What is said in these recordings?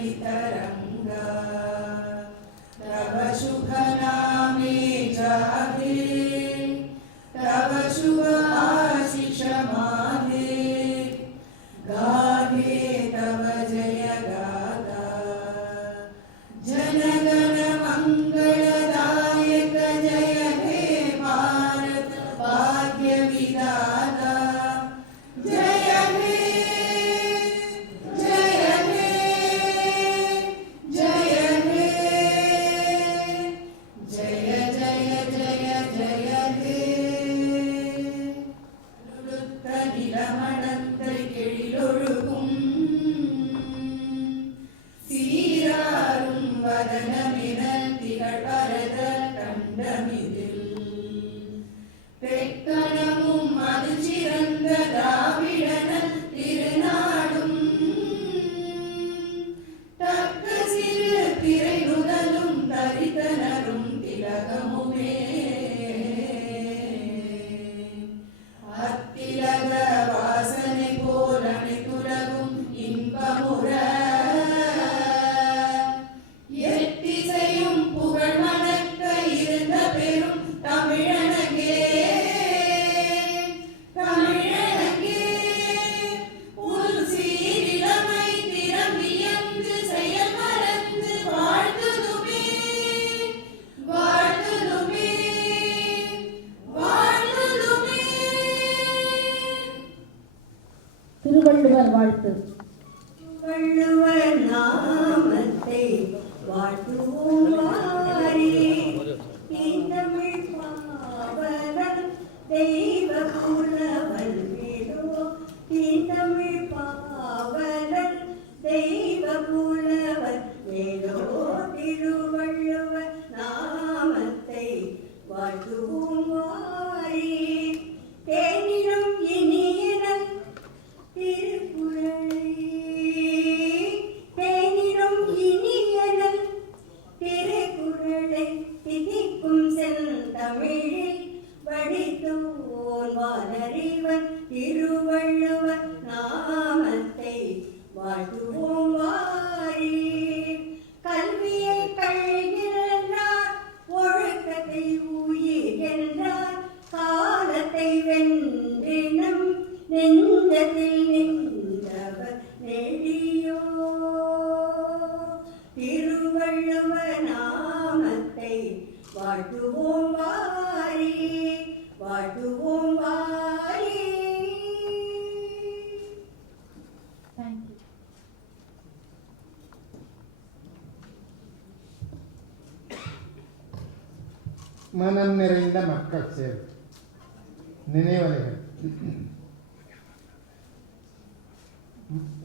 वितरंगा तव शुभ नामे जागे तव शुभ आशीष मागे गाहे तव जय गाथा जनगण मंगलदायक जय हे भारत भाग्य विधाता जय हे जय हे जय हे जय जय जय जय हे नुடுத்த நிலமடந்தை கெழிலொழுகும் சீராரும் வதனமென திகழ் பரத கண்டமிதில் தெக்கணமும் அது சிறந்த திராவிடனல் திருநாடும் தக்க சிறு பிறை நுதலும் தரித்தனரும் திலகமுமே அத்திலக வாசனை போல் அனைத்துலகும் இன்பமுற எத்திசையும் புகழ் மணக்க இருந்த பெரும் தமிழனகே தமிழனகே உன் சீரிழமை திறம் வியந்து செயல் மறந்து வாழ்த்துதுமே வாழ்த்துதுமே வாழ்த்துதுமே. திருவள்ளுவர் வாழ்த்து. வள்ளுவர் நாமத்தை வாழ்த்துவோம் வாரே. தீந்தமிழ் பாவலர் தெய்வ புலவர் வேடோ. தீந்தமிழ் பாவலர் தெய்வ புலவர் வேடோ. திருவள்ளுவர் நாமத்தை வாழ்த்துவோம் வாரே. தேனிலும் இனியனல் திருக்குறளை தேனிலும் இனியனல் திருக்குறளை திதிக்கும் செந்தமிழில் வடித்தோன் வானறிவன் திருவள்ளுவர் நாமத்தை வாழ்த்துவோம் வாரே. கல்வியை கல்கின்றார் ஒழுக்கத்தை உயிர்கின்றார் காலத்தை வென்றினம் நெஞ்சத்தில் நின்றவர் நெடியோ. திருவள்ளுவர் நாமத்தை வாழ்த்துவோம் வாரே வாழ்த்துவோம் வாரே. தேங்க்யூ. மனம் நிறைந்த மக்கள் சேவை நினைவலைகள்.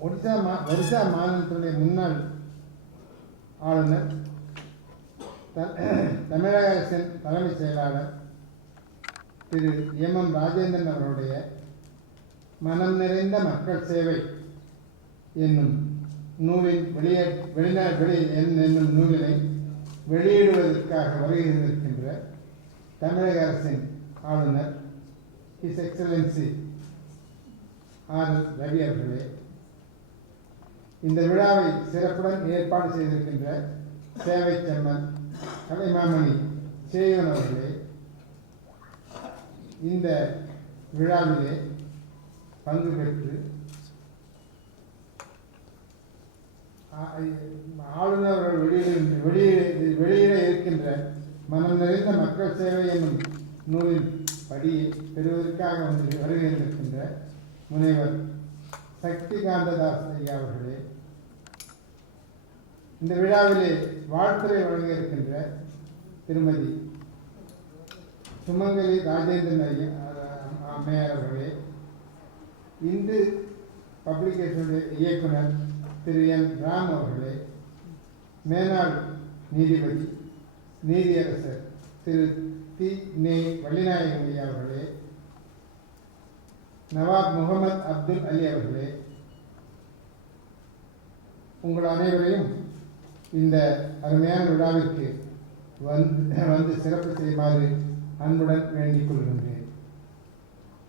ஒரிசா மாநிலத்தினுடைய முன்னாள் ஆளுநர் தமிழக அரசின் தலைமைச் செயலாளர் திரு எம். ராஜேந்திரன் அவருடைய மனம் நிறைந்த மக்கள் சேவை என்னும் நூலின் என்னும் நூலினை வெளியிடுவதற்காக வருகின்ற தமிழக அரசின் ஆளுநர் ஹிஸ் எக்ஸலன்சி ஆர். ரவி அவர்களே, இந்த விழாவை சிறப்புடன் ஏற்பாடு செய்திருக்கின்ற சேவை செம்மன் கலைமாமணி சேவன் அவர்களே, இந்த விழாவிலே பங்கு பெற்று ஆளுநர் வெளியிட இருக்கின்ற மனம் நிறைந்த மக்கள் சேவை என்னும் நூலின் படியை பெறுவதற்காக வருகின்ற முனைவர் சக்திகாந்ததாஸ் ஐயா அவர்களே, இந்த விழாவிலே வாழ்த்துரை வழங்க இருக்கின்ற திருமதி சுமங்கலி ராஜேந்திரன் அம்மையார் அவர்களே, இந்து பப்ளிகேஷனுடைய இயக்குனர் திரு என். ராம் அவர்களே, மேனாள் நீதிபதி நீதியரசர் திரு தி. நே. வள்ளிநாயகம் ஐயா அவர்களே, நவாப் முகமது அப்துல் அலி அவர்களே, உங்கள் அனைவரையும் இந்த அருமையான விழாவிற்கு வந்து சிறப்பு செய்யுமாறு அன்புடன் வேண்டிக் கொள்கின்றேன்.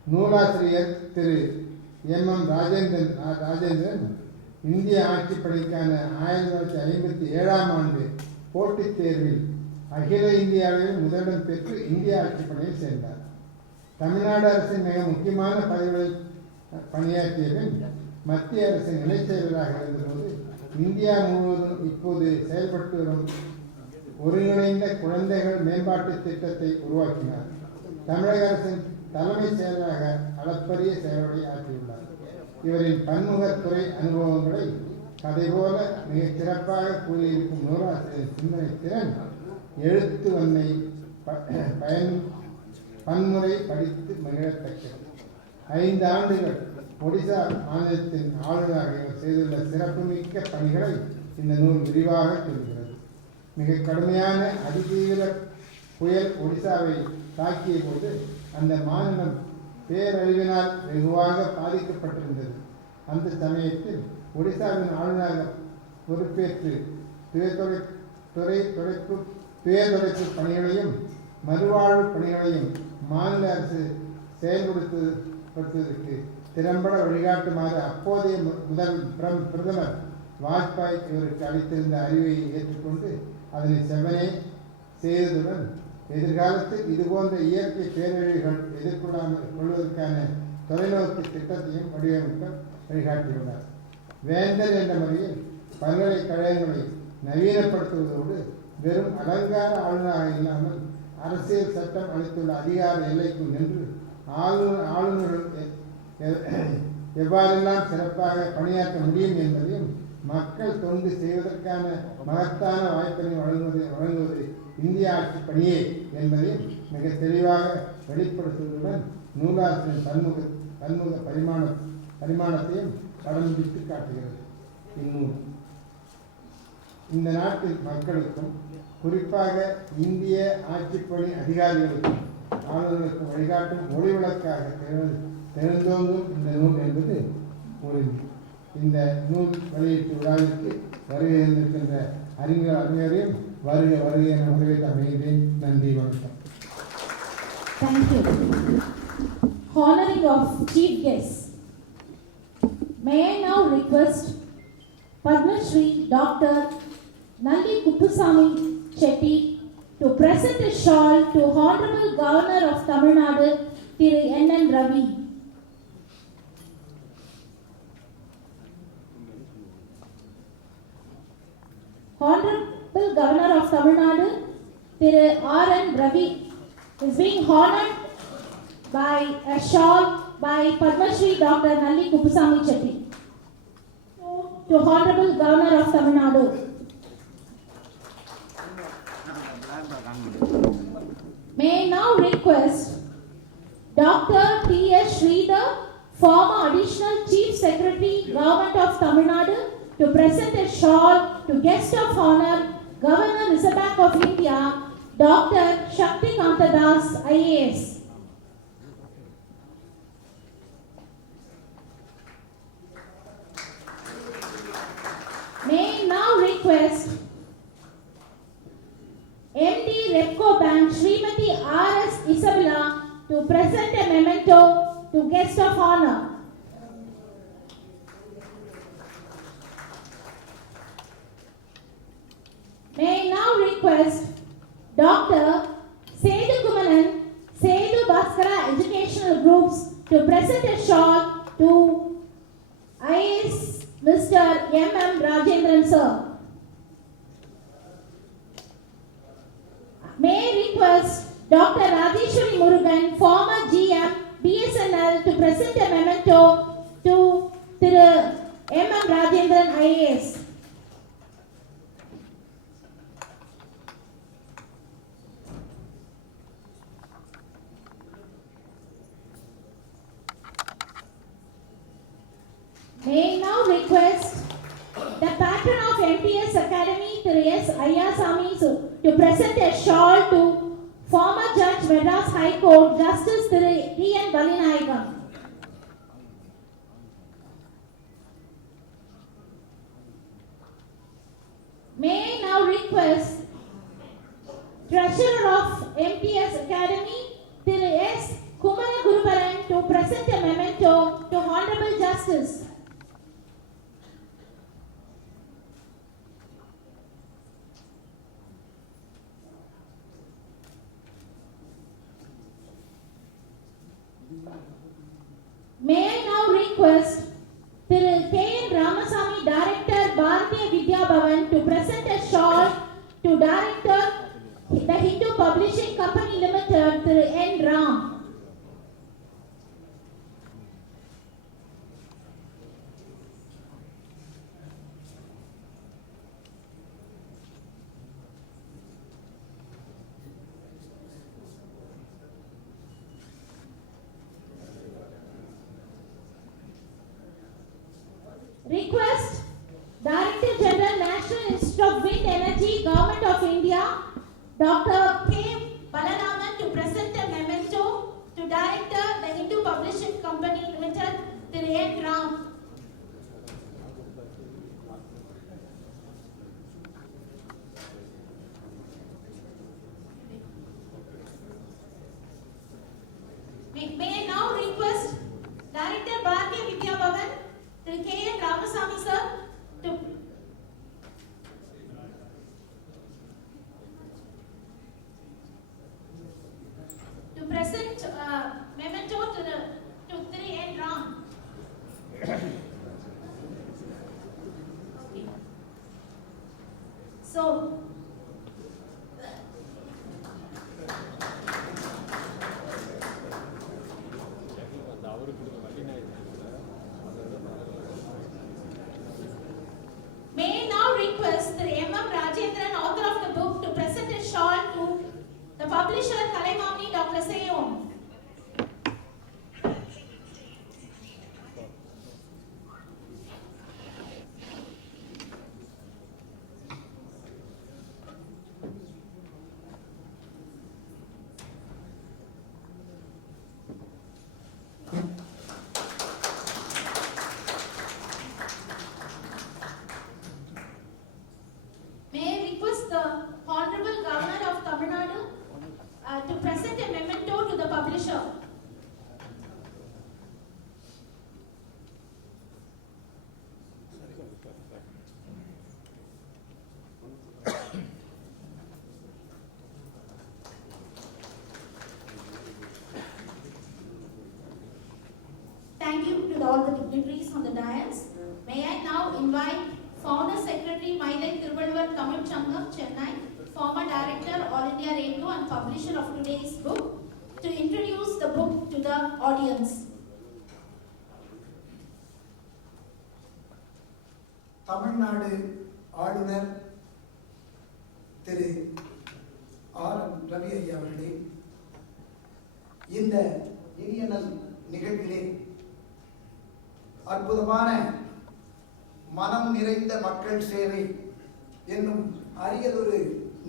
நூலாசிரியர் திரு எம். ராஜேந்திரன் இந்திய ஆட்சிப்பணிக்கான 1957ஆம் ஆண்டு போட்டித் தேர்வில் அகில இந்திய அளவில் முதலிடம் பெற்று இந்திய ஆட்சிப்பணியில் சேர்ந்தார். தமிழ்நாடு அரசின் மிக முக்கியமான பதவிகளில் பணியாற்றியபின் மத்திய அரசின் இணைச் செயலராக இருந்தபோது இந்தியா முழுவதும் இப்போது செயல்பட்டு வரும் ஒருங்கிணைந்த குழந்தைகள் மேம்பாட்டு திட்டத்தை உருவாக்கினார். தமிழக அரசின் தலைமை செயலராக அளப்பரிய சேவையை ஆற்றியுள்ளார். இவரின் பன்முகத்துறை அனுபவங்களை கதை போல மிகச் சிறப்பாக கூறியிருக்கும் நூலாசிரியர் சிந்தனை திறன் எழுத்து வன்மை பன்முறை படித்து மகிழத்தக்கது. 5 ஆண்டுகள் ஒடிசா மாநிலத்தின் ஆளுநராக இவர் செய்துள்ள சிறப்புமிக்க பணிகளை இந்த நூல் விரிவாக சொல்கிறது. மிக கடுமையான அதிதீவிர புயல் ஒடிசாவை தாக்கிய போது அந்த மாநிலம் பேரழிவினால் வெகுவாக பாதிக்கப்பட்டிருந்தது. அந்த சமயத்தில் ஒடிசாவின் ஆளுநராக பொறுப்பேற்று துயர்துடைப்பு பணிகளையும் மறுவாழ்வு பணிகளையும் மாநில அரசு செயல்படுத்துவதற்கு திறம்பட வழிகாட்டுமாறு அப்போதைய பிரதமர் வாஜ்பாய் இவருக்கு அளித்திருந்த அறிவை ஏற்றுக்கொண்டு அதனை செவ்வனே செய்ததுடன் எதிர்காலத்தில் இதுபோன்ற இயற்கை பேரழிவுகள் எதிர்கொள்வதற்கான தொலைநோக்கு திட்டத்தையும் வடிவமைக்க வழிகாட்டியுள்ளார். வேந்தர் என்ற முறையில் பல்கலைக்கழகங்களை நவீனப்படுத்துவதோடு வெறும் அலங்கார ஆளுநராக இல்லாமல் அரசியல் சட்டம் அளித்துள்ள அதிகார எல்லைக்குள் நின்று ஆளுநர்கள் எவ்வாறெல்லாம் சிறப்பாக பணியாற்ற முடியும் என்பதையும் மக்கள் தொண்டு செய்வதற்கான மகத்தான வாய்ப்பினை வழங்குவது இந்திய ஆட்சி பணியே என்பதையும் மிக தெளிவாக வெளிப்படுத்துவதுடன் நூலாசிரியர் பன்முக பரிமாணத்தையும் படம் பிடித்து காட்டுகிறது. இந்நூல் இந்த நாட்டின் மக்களுக்கும் குறிப்பாக இந்திய ஆட்சிப்பணி அதிகாரிகளுக்கும் ஆளுநர்களுக்கும் வழிகாட்டும் ஒளிவிளக்காக தெரிந்தோங்கும் இந்த நூல் என்பது உறுதி. இந்த நூல் வெளியீட்டு விழாவிற்கு வருகை இருந்திருக்கின்ற அறிஞரையும் வருக என வரவேற்று அமைகிறேன். நன்றி, வணக்கம். Thank you. Honoring of chief guests. May I now request Padma Shri Dr. Nalli Kuppusamy Chetty to present a shawl to Honorable Governor of Tamil Nadu, Thiru N.N. Ravi. Honorable Governor of Tamil Nadu, Thiru R.N. Ravi, is being honored by a shawl by Padma Shri Dr. Nalli Kuppusamy Chetty to Honorable Governor of Tamil Nadu. May I now request Dr. T.S. Sridhar, former Additional Chief Secretary, Government of Tamil Nadu, to present a shawl to guest of honor, Governor Reserve Bank of India, Dr. Shakti Kanta Das, IAS. May I now request MD Repco Bank Srimati R.S. Isabella to present a memento to guest of honor. May I now request Dr. Sethu Kumaran, Sethu Bhaskara Educational Groups to present a shawl to IAS Mr. M.M. Rajendran sir. May I request Dr. Rajeshwari Murugan, former GM, BSNL, to present a memento to Thiru M.M. Rajendran IAS. May I now request the patron of MTS Academy, Thiru S. Ayyasamy, to present a shawl to former Judge Madras High Court, Justice Thiru T.N. Balinayagam. May I now request Treasurer of MTS Academy, Thiru S. Kumara Guruparan, to present a memento to Honorable Justice. present a shawl to Director, the Hindu Publishing Company Limited, Thiru N. Ram. Request Director General, National Institute of Wind Energy, Government of India, Dr. K. Balaraman, to present a memento to Director, the Hindu Publishing Company Limited, Thiru N. Ram. May I now request Director Bharatiya Vidya Bhavan, Thiru K. N. Ramasamy sir, to present memento to Thiru N. Ram. Okay. So, may I now request the M.M. Rajendran, author of the book, to present a shawl to the publisher Kalaimamani, Dr. Seyon. May I request the Honorable Governor of Tamil Nadu to present a memento to the publisher. Thank you to all the dignitaries on the dais. May I now invite Founder Secretary Mailai Thiruvalluvar Tamil Sangam, Chennai, former Director, All India Radio and publisher of today's book, to introduce the book to the audience. Tamil Nadu ஆளுநர் திரு R. Ravi ஐயா அவர்களே, இந்த இனிய நிகழ்விலே அற்புதமான மனம் நிறைந்த மக்கள் சேவை என்னும் அரியதொரு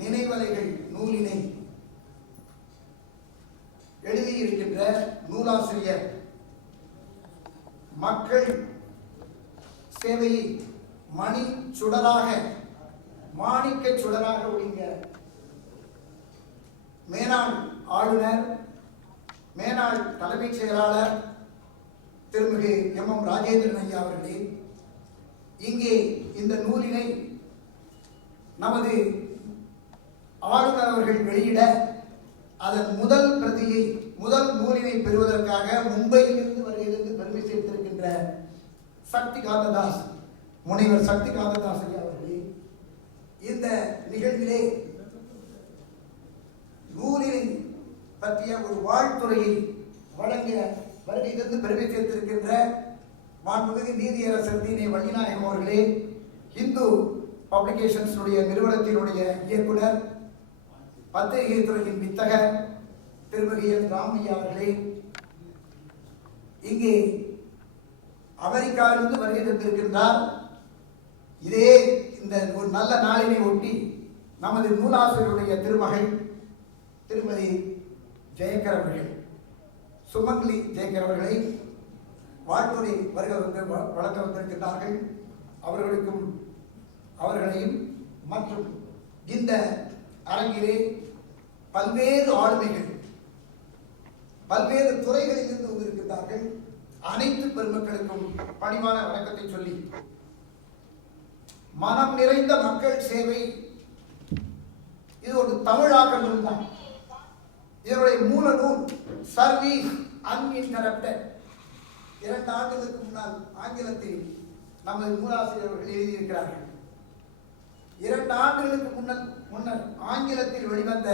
நினைவலைகள் நூலினை எழுதியிருக்கின்ற நூலாசிரியர் மக்கள் சேவையை மணி சுடராக, மாணிக்க சுடராக ஒளிங்க மேனாள் ஆளுநர், மேனாள் தலைமைச் செயலாளர் திருமிகு எம்.எம். ராஜேந்திரன் ஐயா அவர்களே, இங்கே இந்த நூலினை நமது ஆளுநர் அவர்கள் வெளியிட அதன் முதல் பிரதியை, முதல் நூலினை பெறுவதற்காக மும்பையிலிருந்து வருகையிலிருந்து பெருமை சேர்த்திருக்கின்ற சக்தி காந்ததாஸ், முனைவர் சக்தி காந்ததாஸ் ஐயா அவர்களே, இந்த நிகழ்விலே நூலினை பற்றிய ஒரு வாழ்த்துறையை வழங்க வருகையிலிருந்து பெருமை சேர்த்திருக்கின்ற மாண்புமிகு நீதியரசர் தி. வள்ளிநாயகம் அவர்களே, ஹிந்து பப்ளிகேஷன்ஸுடைய நிறுவனத்தினுடைய இயக்குனர், பத்திரிகை துறையின் வித்தகர் திருமிகு என். ராமையா அவர்களே, இங்கே அமெரிக்காவிலிருந்து வருகை தந்திருக்கின்றார். இதே இந்த ஒரு நல்ல நாளினை ஒட்டி நமது நூலாசிரியருடைய திருமகள் திருமதி ஜெயக்கர் அவர்கள், சுமங்கலி ஜெயக்கர் அவர்களை வாழ்த்துறை வழங்க வந்திருக்கின்றார்கள். அவர்களுக்கும் அவர்களையும் மற்றும் இந்த அரங்கிலே பல்வேறு ஆளுமைகள், பல்வேறு துறைகளில் இருந்து வந்திருக்கின்றார்கள். அனைத்து பெருமக்களுக்கும் பணிவான வணக்கத்தை சொல்லி, மனம் நிறைந்த மக்கள் சேவை இது ஒரு தமிழாக்க நூல் தான். இதனுடைய மூல நூல் சர்வீஸ் அன்இன்டரப்டட். 2 ஆண்டுகளுக்கு முன்னால் ஆங்கிலத்தில் நமது நூலாசிரியர்கள் எழுதியிருக்கிறார்கள். 2 ஆண்டுகளுக்கு முன்னர் ஆங்கிலத்தில் வெளிவந்த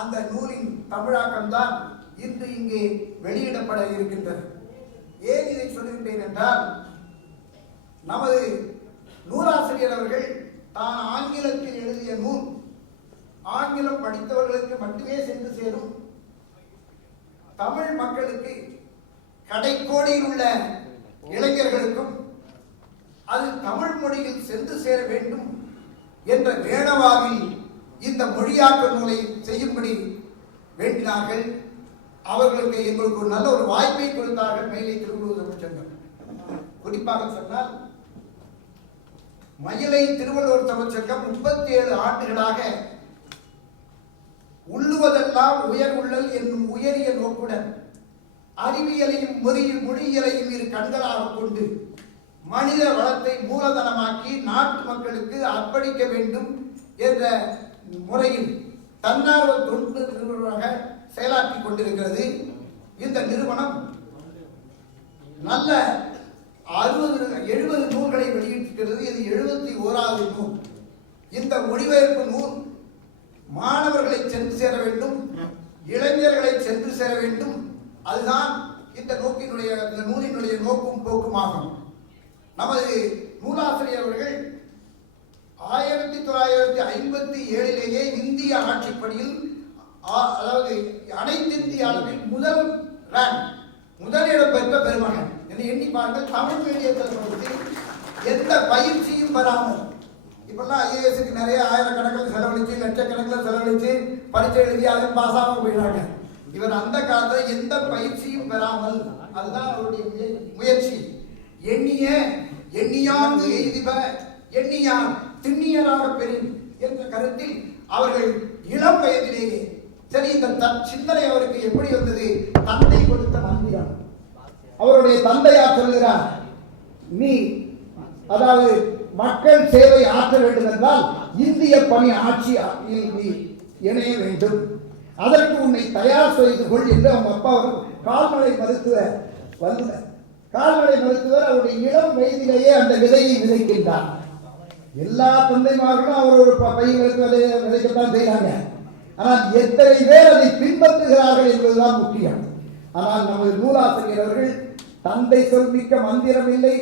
அந்த நூலின் தமிழாக்கம்தான் இன்று இங்கே வெளியிடப்பட இருக்கின்றது. ஏன் இதை சொல்லுகின்றேன் என்றால், நமது நூலாசிரியர் அவர்கள் தான் ஆங்கிலத்தில் எழுதிய நூல் ஆங்கிலம் படித்தவர்களுக்கு மட்டுமே சென்று சேரும், தமிழ் மக்களுக்கு கடைக்கோடியில் உள்ள இளைஞர்களுக்கும் அது தமிழ் மொழியில் சென்று சேர வேண்டும் என்ற வேணவாவில் இந்த மொழியாக்க நூலை செய்யும்படி வேண்டினார்கள். அவர்களுக்கு எங்களுக்கு ஒரு நல்ல ஒரு வாய்ப்பை கொடுத்தார்கள் மயிலை திருவள்ளுவர் தமிழ்ச்சங்கம். குறிப்பாக சொன்னால், மயிலை திருவள்ளுவர் தமிழ்ச்சங்கம் 37 ஆண்டுகளாக உள்ளுவதெல்லாம் உயர் உள்ளல் என்னும் உயரிய நோக்குடன் அறிவியலையும் மொழியியலையும் இரு கண்களாக கொண்டு மனித வளத்தை மூலதனமாக்கி நாட்டு மக்களுக்கு அர்ப்பணிக்க வேண்டும் என்ற முறையில் தன்னார்வ தொண்டு நிறுவனமாக செயலாற்றி கொண்டிருக்கிறது. இந்த நிறுவனம் நல்ல 70 நூல்களை வெளியிட்டிருக்கிறது. இது 71வது நூல். இந்த மொழிபெயர்ப்பு நூல் மாணவர்களை சென்று சேர வேண்டும், இளைஞர்களை சென்று சேர வேண்டும். அதுதான் இந்த நூலினுடைய நோக்கும் போக்குமாகும். நமது நூலாசிரியர் அவர்கள் 1957 இந்திய ஆட்சிப்படியில், அதாவது அனைத்து இந்திய அளவில் முதலிடம் பெற்ற பெருமகன் என்று எண்ணி பாருங்கள். தமிழ் மீடியத்தில் படித்து எந்த பயிற்சியும் பெறாமல், இப்பெல்லாம் ஐஏஎஸ்க்கு நிறைய ஆயிரக்கணக்கில் செலவழிச்சு லட்சக்கணக்கில் செலவழிச்சு பரீட்சை எழுதி அதுவும் பாஸாக போயிடுறாங்க. இவர் அந்த காலத்தில் எந்த பயிற்சியும் பெறாமல், அதுதான் அவருடைய முயற்சி. எண்ணியாங்கு எய்திப எண்ணியான் திண்ணியராக பெறும் என்ற கருத்தில் அவர்கள் இளம் வயதிலேயே, சரி, இந்த சிந்தனை அவருக்கு எப்படி வந்தது? தந்தை கொடுத்த மந்திரம். அவருடைய தந்தையார் சொல்கிறார், நீ அதாவது மக்கள் சேவை ஆற்ற வேண்டும் என்றால் இந்திய பணி ஆட்சியில் நீ இணைய வேண்டும், அதற்கு உன்னை தயார் செய்து கொள் என்று அவங்க அப்பா கால்நடை மருத்துவர் வல்லுநர். கால்நடை மருத்துவர் அவருடைய இளம் வயதிலேயே அந்த விதையை விதைக்கின்றார். எல்லா தந்தைமார்களும் அவர் ஒரு பையனுக்கு விதைக்கத்தான் செய்கிறாங்க. ஆனால் எத்தனை பேர் அதை பின்பற்றுகிறார்கள் என்பதுதான் முக்கியம். ஆனால் நமது நூலாசிரியர் அவர்கள் தந்தை சொல்மிக்க மந்திரம் இல்லை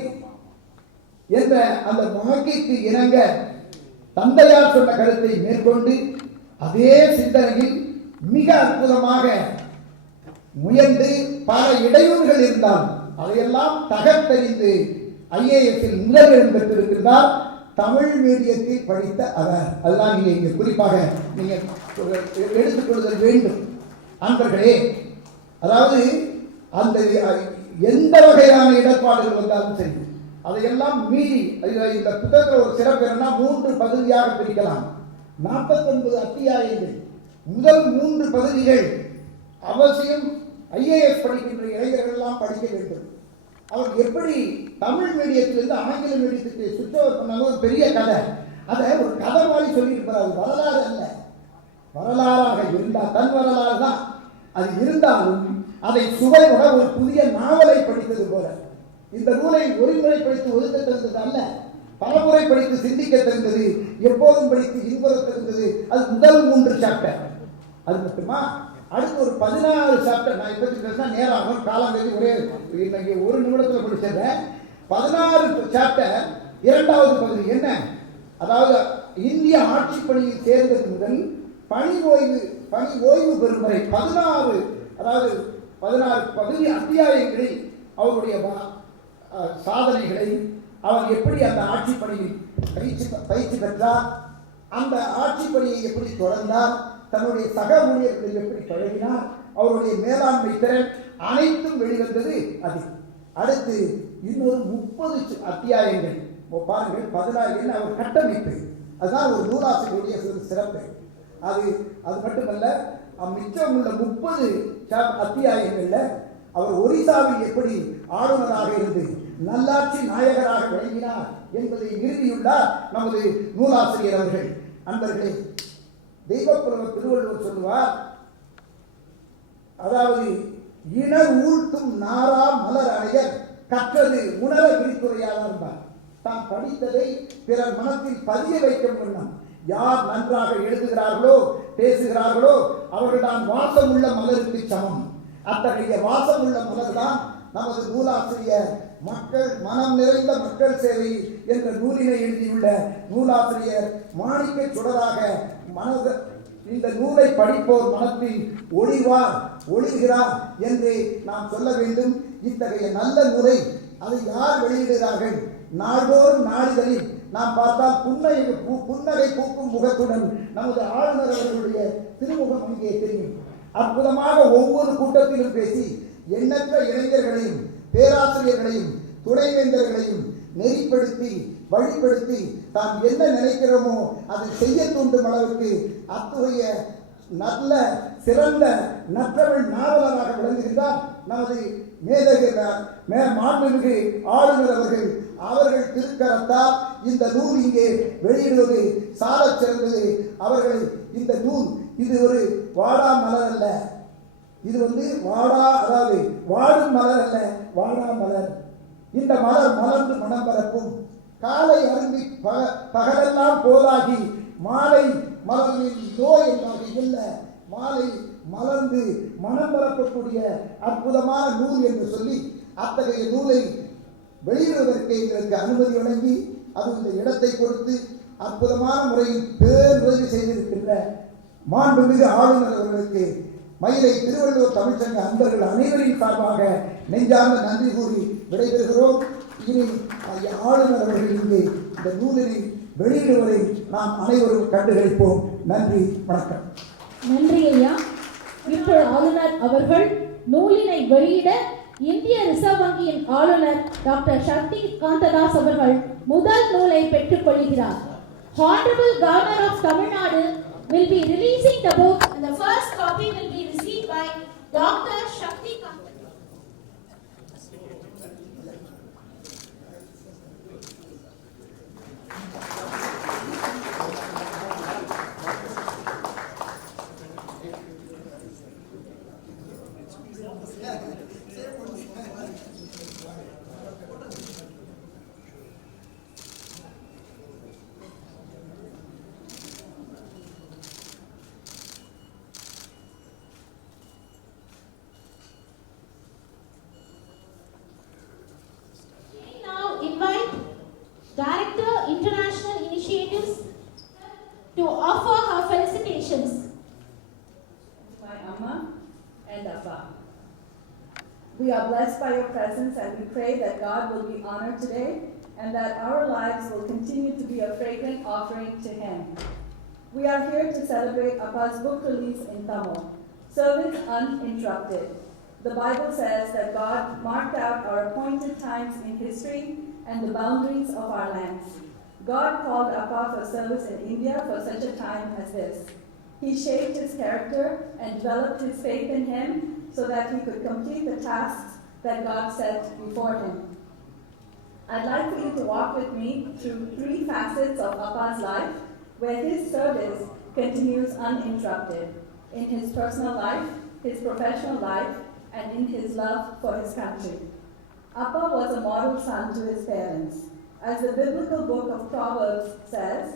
என்ற அந்த வாக்கிற்கு இணங்க தந்தையார் சொன்ன கருத்தை மேற்கொண்டு அதே சிந்தனையில் மிக அற்புதமாக முயன்று பல இடையூறுகள் இருந்தால் அதையெல்லாம் தகர்த்தறிந்து ஐஏஎஸ்ஸில் முதலிடம் பெற்றிருக்கிறார். தமிழ் மீடியத்தில் படித்த அவர். அதுதான் நீங்க இங்கே குறிப்பாக நீங்க எடுத்துக்கொள்ளுதல் வேண்டும் அன்பர்களே. அதாவது அந்த எந்த வகையான இடர்பாடுகள் வந்தாலும் சரி, அதையெல்லாம் மீறி இந்த புத்தகத்தில் ஒரு சிறப்பு என்னன்னா 3 பகுதியாக பிரிக்கலாம். 49 அத்தியாயங்கள். முதல் 3 பகுதிகள் அவசியம் ஐஏஎஸ் படிக்கின்ற இளைஞர்கள் எல்லாம் படிக்க வேண்டும். அவர் எப்படி தமிழ் மீடியத்திலிருந்து ஆங்கில மீடியத்துக்கு சுற்ற பண்ணாங்க, ஒரு பெரிய கதை. அதை ஒரு கதை மாதிரி சொல்லியிருப்பார். அது வரலாறு அல்ல, வரலாறாக இருந்தால் தன் வரலாறு தான். அது இருந்தாலும் அதை சுவையோட ஒரு புதிய நாவலை படித்தது போல. இந்த நூலை ஒரு முறை படித்து ஒதுக்க தந்தது அல்ல, பலமுறை படித்து சிந்திக்க தந்தது, எப்போதும் படித்து இன்புற தந்தது. அது முதல் 3 சாப்டர். அது மட்டுமா, அடுத்து ஒரு 16 சாப்டர். நான் இப்ப பேசினா நேரம் காலாங்கதி ஒரே இன்னைக்கு 1 நிமிடத்தில் படிச்சிருந்தேன். 16 சாப்டர். 2வது பகுதி என்ன? அதாவது இந்திய ஆட்சி பணியில் சேர்ந்தது முதல் பணி ஓய்வு பெறும் வரை 16 பகுதி அத்தியாயங்களில் அவருடைய சாதனைகளை, அவர் எப்படி அந்த ஆட்சி பணியில் பயிற்சி பெற்றார், அந்த ஆட்சி பணியை எப்படி தொடர்ந்தார், தன்னுடைய சக ஊழியர்களை எப்படி பழகினார், அவருடைய மேலாண்மை திறன் அனைத்தும் வெளிவந்தது. அது அடுத்து இன்னொரு 30 அத்தியாயங்கள் பாருங்கள். 16 அவர் கட்டமைப்பு. அதுதான் ஒரு நூலாசிரியருடைய சிறப்பு. அது மட்டுமல்ல, மிச்சம் உள்ள 30 அத்தியாயங்கள்ல அவர் ஒரிசாவில் எப்படி ஆளுநராக இருந்து நல்லாட்சி நாயகராக விளங்கினார் என்பதை நிறுவியுள்ளார் நமது நூலாசிரியர் அவர்கள். அன்பர்களே, தெய்வப்புலவர் திருவள்ளுவர் சொல்லுவார், அதாவது இணர் ஊழ்த்தும் நாரா மலர் அணையர் கற்றது உணர விரித்துறையாக இருந்தார். தான் படித்ததை பிறர் மனத்தில் பதிய வைக்கும் வண்ணம் யார் நன்றாக எழுதுகிறார்களோ பேசுகிறார்களோ அவர்கள்தான் வாசமுள்ள மலருக்கு சமம். அத்தகைய வாசமுள்ள மலர் தான் நமது நூலாசிரியர் மக்கள் மனம் நிறைந்த மக்கள் சேவை என்ற நூலினை எழுதியுள்ள நூலாசிரியர் மாணிக்க சுடராக இந்த நூலை படிப்போர் மனத்தில் ஒளிகிறார் என்று நாம் சொல்ல வேண்டும். இத்தகைய நல்ல நூலை அதை யார் வெளியிடுகிறார்கள்? நாள்தோறும் நாளிதழில் நாம் பார்த்தால் புன்னகை பூக்கும் முகத்துடன் நமது ஆளுநர் அவர்களுடைய திருமுகம் அங்கே தெரியும். அற்புதமாக ஒவ்வொரு கூட்டத்திலும் பேசி எண்ணற்ற இளைஞர்களையும் பேராசிரியர்களையும் துணைவேந்தர்களையும் நெறிப்படுத்தி வழிப்படுத்தி தான் என்ன நினைக்கிறோமோ அதை செய்ய தூண்டும் அளவுக்கு அத்தகைய நல்ல சிறந்த நற்றமிழ் நாவலராக விளங்குகின்றார் நமது மாண்புமிகு ஆளுநர் அவர்கள் திருக்கரத்தால் இந்த நூல் இங்கே வெளியிடுவது சாலச் சிறந்தது. அவர்கள் இந்த நூல் இது ஒரு வாடா மலர் அல்ல, இது அதாவது வாடும் மலர் அல்ல, வாடா மலர். இந்த மலர் மலர்ந்து மனம் பரப்பும். காலை அரும்பி பகலெல்லாம் போதாகி மாலை மலர்களில் நோய் என்றாகி இல்ல, மாலை மலர்ந்து மனம் பரப்பக்கூடிய அற்புதமான நூல் என்று சொல்லி அத்தகைய நூலை வெளியிடுவதற்கு எங்களுக்கு அனுமதி வழங்கி அது இந்த இடத்தை கொடுத்து அற்புதமான முறையில் பேருதவி செய்திருக்கின்ற மாண்புமிகு ஆளுநர் அவர்களுக்கு மயிலை திருவள்ளுவர் தமிழ்ச்சங்க அன்பர்கள் அனைவரின் சார்பாக நெஞ்சார்ந்த நன்றி கூறி விடைபெறுகிறோம். இனி ஆளுநர் அவர்கள் இங்கே இந்த நூலினை வெளியிடுவதை நாம் அனைவரும் கண்டுகளிப்போம். நன்றி, வணக்கம். நன்றி ஐயா. இப்போது ஆளுநர் அவர்கள் நூலினை வெளியிட இந்திய ரிசர்வ் வங்கியின் ஆளுநர் டாக்டர் சக்தி காந்ததாஸ் அவர்கள் முதல் நூலை பெற்றுக் கொள்கிறார். Honorable Governor of Tamil Nadu will be releasing the book and the first copy will be received by Dr. Shakti Kantadas. Director International Initiatives to offer her felicitations. My Amma and Appa, we are blessed by your presence and we pray that God will be honored today and that our lives will continue to be a fragrant offering to Him. We are here to celebrate Appa's book release in Tamil, Service Uninterrupted. The Bible says that God marked out our appointed times in history and the boundaries of our lands. God called Appa for service in India for such a time as this. He shaped his character and developed his faith in him so that he could complete the tasks that God set before him. I'd like for you to walk with me through 3 facets of Appa's life where his service continues uninterrupted: in his personal life, his professional life, and in his love for his country. Appa was a model son to his parents. As the biblical book of Proverbs says,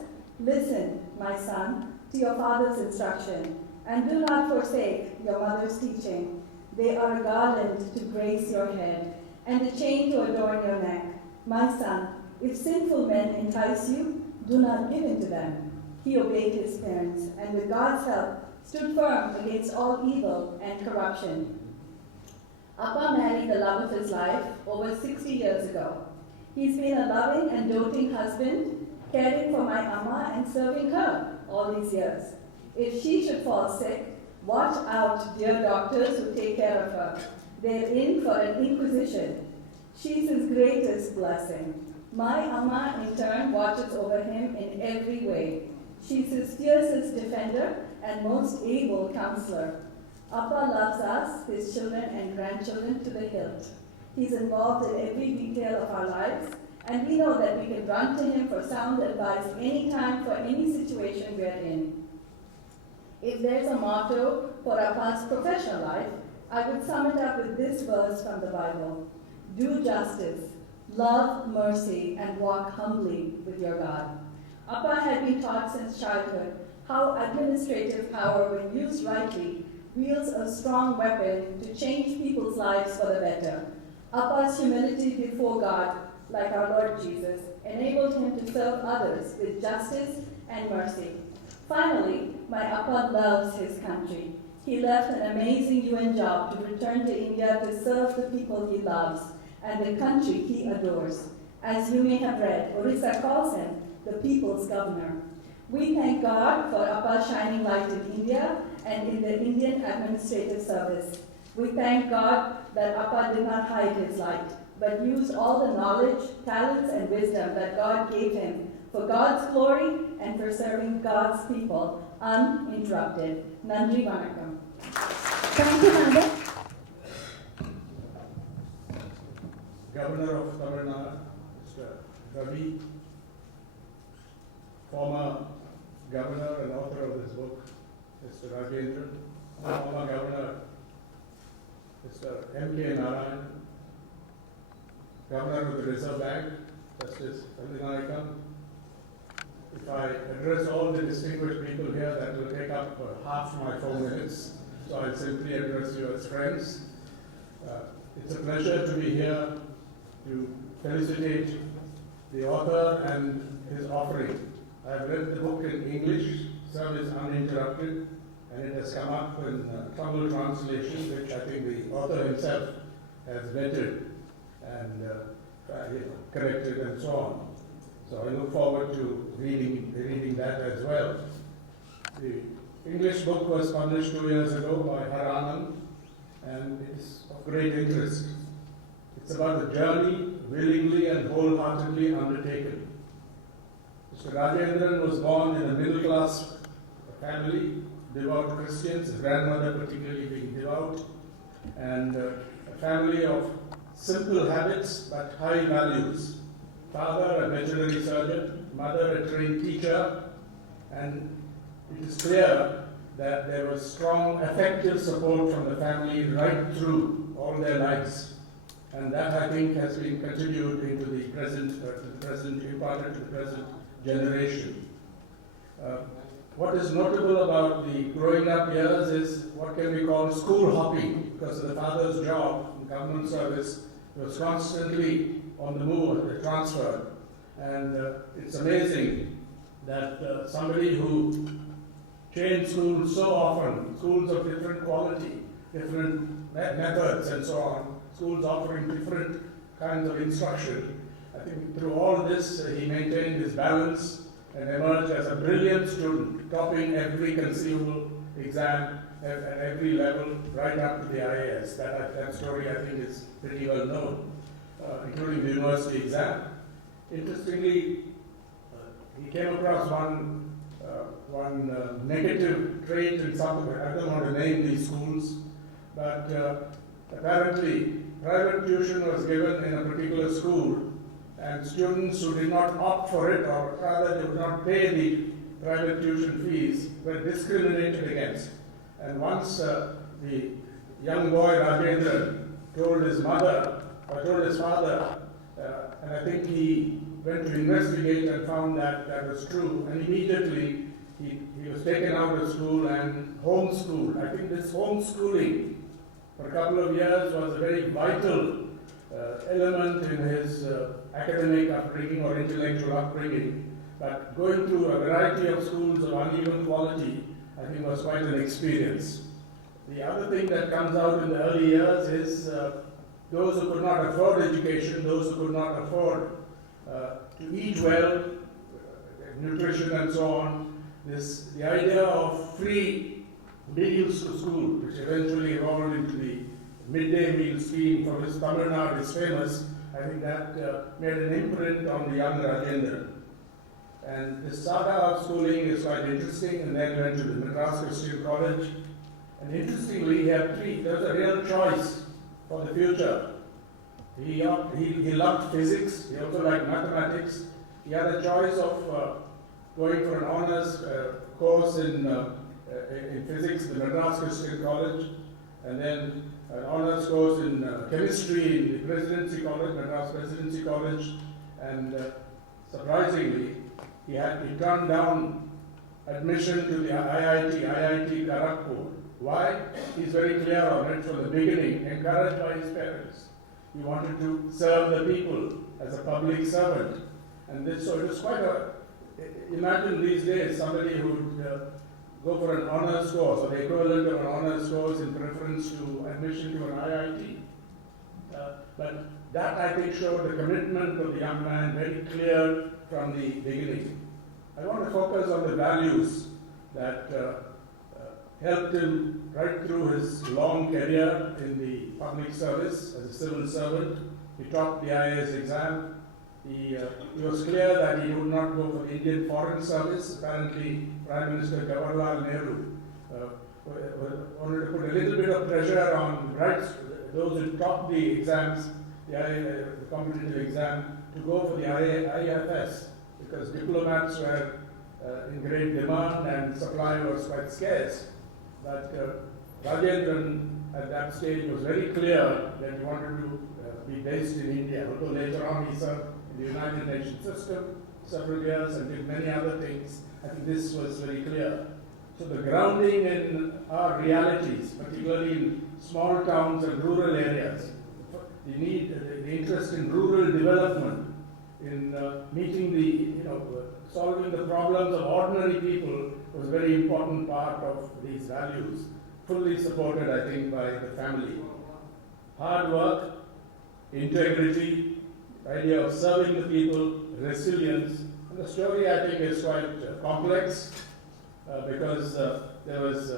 "Listen, my son, to your father's instruction, and do not forsake your mother's teaching. They are a garland to grace your head, and a chain to adorn your neck. My son, if sinful men entice you, do not give in to them." He obeyed his parents, and with God's help, stood firm against all evil and corruption. Appa married the love of his life over 60 years ago. He's been a loving and doting husband, caring for my Amma and serving her all these years. If she should fall sick, watch out, dear doctors who take care of her. They're in for an inquisition. She's his greatest blessing. My Amma, in turn, watches over him in every way. She's his fiercest defender and most able counselor. Appa loves us, his children and grandchildren, to the hilt. He's involved in every detail of our lives, and we know that we can run to him for sound advice anytime for any situation we're in. If there's a motto for Appa's professional life, I would sum it up with this verse from the Bible: "Do justice, love mercy, and walk humbly with your God. Appa had been taught since childhood how administrative power, when used rightly, wields a strong weapon to change people's lives for the better. Appa's humility before God, like our Lord Jesus, enabled him to serve others with justice and mercy. Finally, my Appa loves his country. He left an amazing UN job to return to India to serve the people he loves and the country he adores. As you may have read, Orissa calls him the people's governor. We thank God for Appa's shining light in India and in the Indian administrative service. We thank God that Appa did not hide his light, but used all the knowledge, talents, and wisdom that God gave him for God's glory and for serving God's people uninterrupted. Nandri Vanakkam. Thank you, Madam. Governor of Tamil Nadu, Mr. Ravi, former governor and author of this book, Mr. Rajendran, former governor, Mr. M.K. Narayan, governor of the Reserve Bank, Justice Aldinayakam. If I address all the distinguished people here, that will take up half my 4 minutes, so I'll simply address you as friends. It's a pleasure to be here to felicitate the author and his offering. I've read the book in English, service uninterrupted, and it has come up in Tamil translation, which I think the author himself has vetted and corrected and so on. So I look forward to reading that as well. The English book was published 2 years ago by Haranand, and it's of great interest. It's about a journey willingly and wholeheartedly undertaken. Mr. Rajendran was born in a middle-class family, devout Christians, his grandmother particularly being devout, and a family of simple habits but high values. Father, a veterinary surgeon, mother, a trained teacher, and it is clear that there was strong affective support from the family right through all their lives. And that, I think, has been continued into the present, imparted to the present generation. What is notable about the growing up years is what can be called school hopping, because of the father's job in government service was constantly on the move, transferred. And it's amazing that somebody who changed schools so often, schools of different quality, different methods and so on, schools offering different kinds of instruction. I think through all this, he maintained his balance and emerged as a brilliant student, topping every conceivable exam at every level, right up to the IAS. That story, I think, is pretty well known, including the university exam. Interestingly, he came across one negative trait in some, I don't want to name these schools, but apparently private tuition was given in a particular school, and students who did not opt for it, or rather did not pay the private tuition fees, were discriminated against. And once the young boy Rajendran told his mother, or told his father, and I think he went to investigate and found that that was true, and immediately he was taken out of school and homeschooled. I think this homeschooling for a couple of years was a very vital element in his academic upbringing or intellectual upbringing. But going through a variety of schools of uneven quality, I think was quite an experience. The other thing that comes out in the early years is those who could not afford education, those who could not afford to eat well, nutrition and so on, the idea of free meals to school, which eventually evolved into the midday meal scheme for which Tamil Nadu is famous, I think that made an imprint on the young Rajendran. And this saga of schooling is quite interesting, and then went to the Madras Christian College. And interestingly, there was a real choice for the future. He loved physics, he also liked mathematics. He had a choice of going for an honors course in physics at the Madras Christian College, and then an honors course in chemistry in the Presidency College, Madras Presidency College, and surprisingly, he turned down admission to the IIT Kharagpur. Why? He's very clear on it from the beginning, encouraged by his parents. He wanted to serve the people as a public servant. And so it was quite imagine these days somebody who would go for an honors course or the equivalent of an honors course in preference to admission to an IIT. But that I think showed the commitment of the young man very clear from the beginning. I want to focus on the values that helped him right through his long career in the public service as a civil servant. He topped the IAS exam. He was clear that he would not go for the Indian Foreign Service. Apparently, Prime Minister Jawaharlal Nehru wanted to put a little bit of pressure on those who topped the exams, the competitive exam, to go for the IFS because diplomats were in great demand and supply was quite scarce. But Rajendran at that stage was very clear that he wanted to be based in India, although later on he served in the United Nations system several years and did many other things. I think this was very clear. So the grounding in our realities, particularly in small towns and rural areas, the interest in rural development, in meeting solving the problems of ordinary people was a very important part of these values, fully supported, I think, by the family. Hard work, integrity, idea of serving the people, resilience, and the story, I think, is quite complex because there was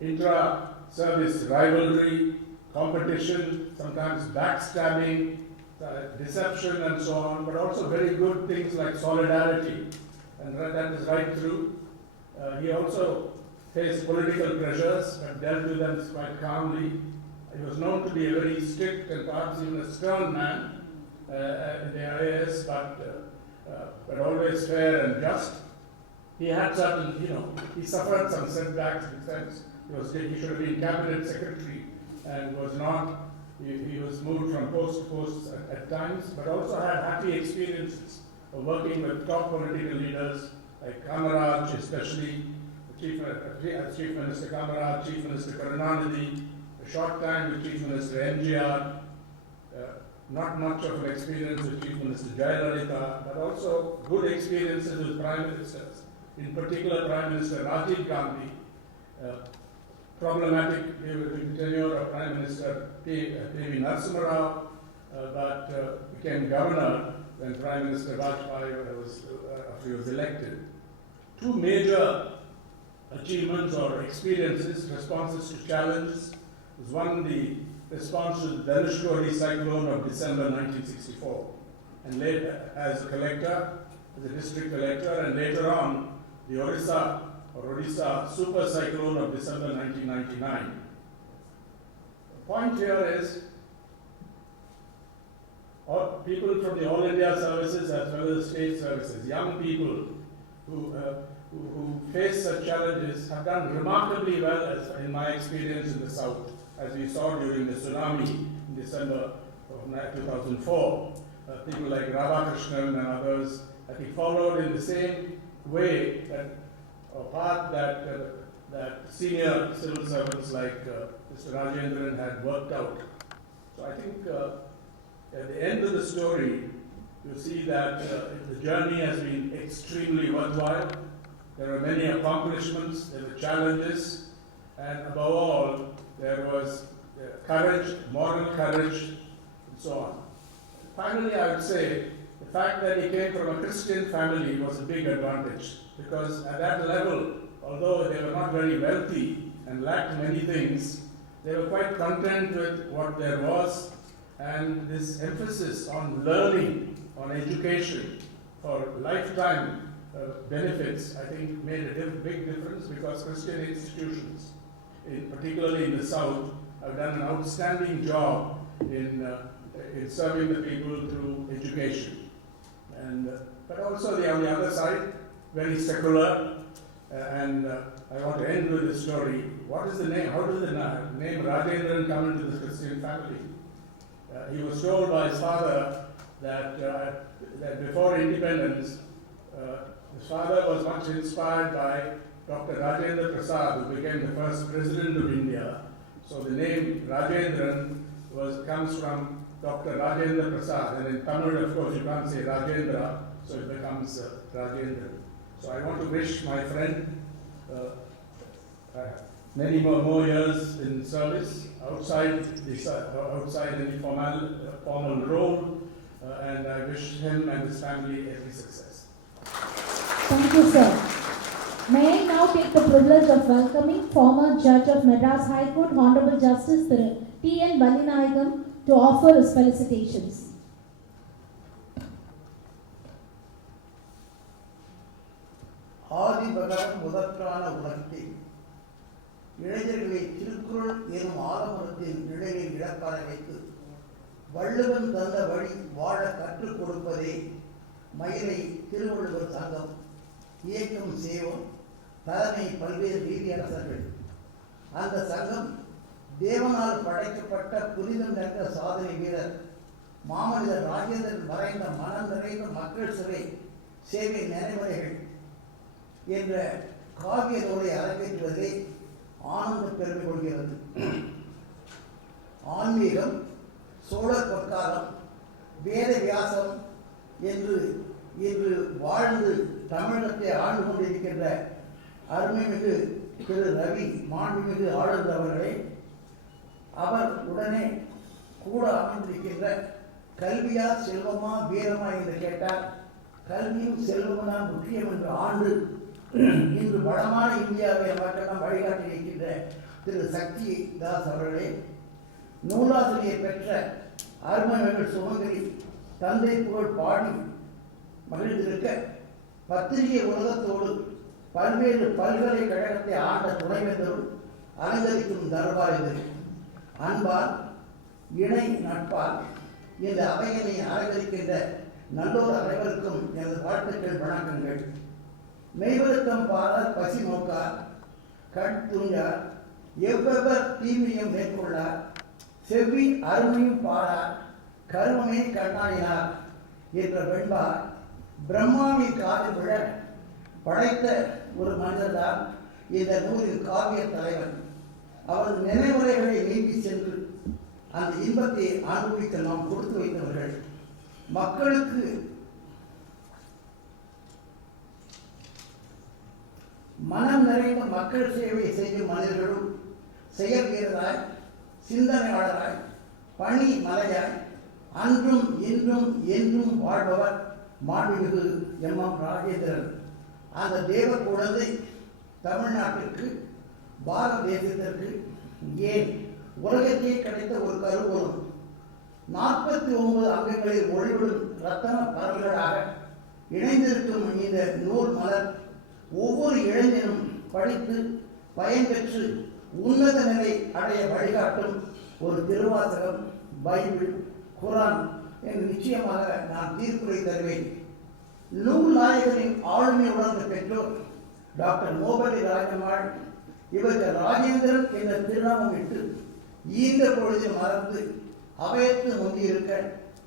intra-service rivalry, competition, sometimes backstabbing, deception and so on, but also very good things like solidarity, and that is right through. He also faced political pressures but dealt with them quite calmly. He was known to be a very strict and perhaps even a stern man in the IAS, but always fair and just. He had certain, he suffered some setbacks in the sense he should have been cabinet secretary and was not. He was moved from post to post at times, but also had happy experiences of working with top political leaders like Kamaraj, especially Chief Minister Kamaraj, Chief Minister Karunanidhi, a short time with Chief Minister MGR, not much of an experience with Chief Minister Jayalalitha, but also good experiences with Prime Ministers, in particular Prime Minister Rajiv Gandhi, problematic tenure of Prime Minister P.V. Narasimha Rao, but became governor when Prime Minister Vajpayee was elected. Two major achievements or experiences, responses to challenges, was one, the response to the Dhanushkodi cyclone of December 1964, and later as a collector, as a district collector, and later on the Odisha super cyclone of December 1999. The point here is people from the All India services as well as state services, young people who face such challenges have done remarkably well, as in my experience in the South, as we saw during the tsunami in December of 2004. People like Radhakrishnan and others, I think, followed in the same way that senior civil servants like Mr. Rajendran had worked out. So I think at the end of the story, you see that the journey has been extremely worthwhile. There were many accomplishments, there were challenges, and above all, there was courage, moral courage, and so on. Finally, I would say the fact that he came from a Christian family was a big advantage, because at that level, although they were not very wealthy and lacked many things, they were quite content with what there was, and this emphasis on learning, on education for lifetime benefits, I think made a big difference, because Christian institutions, particularly in the South, have done an outstanding job in serving the people through education. But also on the other side, very secular, and I want to end with this story. What is the name? How does the name Rajendran come into this Christian family? He was told by his father that before independence, his father was much inspired by Dr. Rajendra Prasad, who became the first president of India. So the name Rajendran comes from Dr. Rajendra Prasad, and in Tamil, of course, you can't say Rajendra, so it becomes Rajendran. So I want to wish my friend many more years in service outside any formal role, and I wish him and his family every success. Thank you, sir. May I now take the privilege of welcoming former Judge of Madras High Court, Honorable Justice T.N. Ballinayagam, to offer his felicitations. ஆதி பகவன் முதற்கான உலகத்தில் இளைஞர்களை திருக்குறள் எனும் ஆலமரத்தின் நிழலில் இழக்கார வைத்து வள்ளுவன் தந்த வழி வாழ கற்றுக் கொடுப்பதே மயிலை திருவள்ளுவர் சங்கம் இயக்கம் செய்வோம் தலைமை பல்வேறு நீதியரசர்கள். அந்த சங்கம் தேவனால் படைக்கப்பட்ட புனிதம் நிறைந்த சாதனை வீரர் மாமனிதர் ராஜேந்திரன் மறைந்த மனம் நிறைந்த மக்கள் சிறை சேவை நினைவறைகள் என்ற காவிய நூலை அரங்கேற்றுவதை ஆனந்த பெருமை கொள்கிறது. ஆன்மீகம், சோழர் பொற்காலம், வேத வியாசம் என்று இன்று வாழ்ந்து தமிழகத்தை ஆண்டு கொண்டிருக்கின்ற அருமைமிகு திரு ரவி மாண்புமிகு ஆளுநர் அவர்களே, அவர் உடனே கூட அமைந்திருக்கின்ற கல்வியா செல்வமா வீரமா என்று கேட்டார். கல்வியும் செல்வமும் தான் முக்கியம் என்ற ஆண்டு இன்று வளமான இந்தியாவை நமக்கெல்லாம் வழிகாட்டி இருக்கின்ற திரு சக்தி தாஸ் அவர்களே, நூலாசிரியர் பெற்ற அருமைகள் சுமங்கலி தந்தை புகழ் பாடி மகிழ்ந்திருக்க, பத்திரிகை உலகத்தோடு பல்வேறு பல்கலைக்கழகத்தை ஆண்ட துணைவேந்தரும் அலங்கரிக்கும் தர்பார் இது. அன்பால் இணை நட்பால் இந்த அவையினை அலங்கரிக்கின்ற நல்லோர் அனைவருக்கும் எனது வாழ்த்துக்கள், வணக்கங்கள். மெய்வருத்தம் பாரார் பசி நோக்கார், கண் துஞ்சார், எவ்வெவர் தீமையும் மேற்கொள்ளார், செவ்வி அருமையும் பாரார், கருமமே கண்ணாடினார் என்ற வெண்பார் பிரம்மாவின் காதில் விழ படைத்த ஒரு மனிதர்தான் இந்த நூலின் காவிய தலைவன். அவரது நினைவுரைகளை நீங்கி சென்று அந்த இன்பத்தை அனுபவிக்க நாம் கொடுத்து வைத்தவர்கள். மக்களுக்கு மனம் நிறைந்த மக்கள் சேவை செய்யும் மனிதர்களும் செயல் வீரராய், சிந்தனையாளராய், பணி மலையாய், அன்றும் இன்றும் என்றும் வாழ்பவர் மாண்புமிகு எம்.ஆ.ப. ராஜேந்திரன். அந்த தேவ குழந்தை தமிழ்நாட்டிற்கு, பாரத தேசத்திற்கு, ஏன் உலகத்தையே கிடைத்த ஒரு கருவூலம். 49 அங்கங்களில் ஒளிவிடும் ரத்தன பறவைகளாக இணைந்திருக்கும் இந்த நூல் மலர் ஒவ்வொரு இளைஞனும் படித்து பயன்பெற்று உன்னத நிலை அடைய வழிகாட்டும் ஒரு திருவாசகம், பைபிள், குரான் என்று நிச்சயமாக நான் தீர்ப்புரை தருவேன். நூல் நாயகரின் ஆளுமை உணர்ந்த பெற்றோர் டாக்டர் மோபலி ராஜம்மாள் இவருக்கு ராஜேந்திரன் என்ற திருநாமம் இட்டு ஈந்த பொழுதில் மறந்து அவையத்து முந்தியிருக்க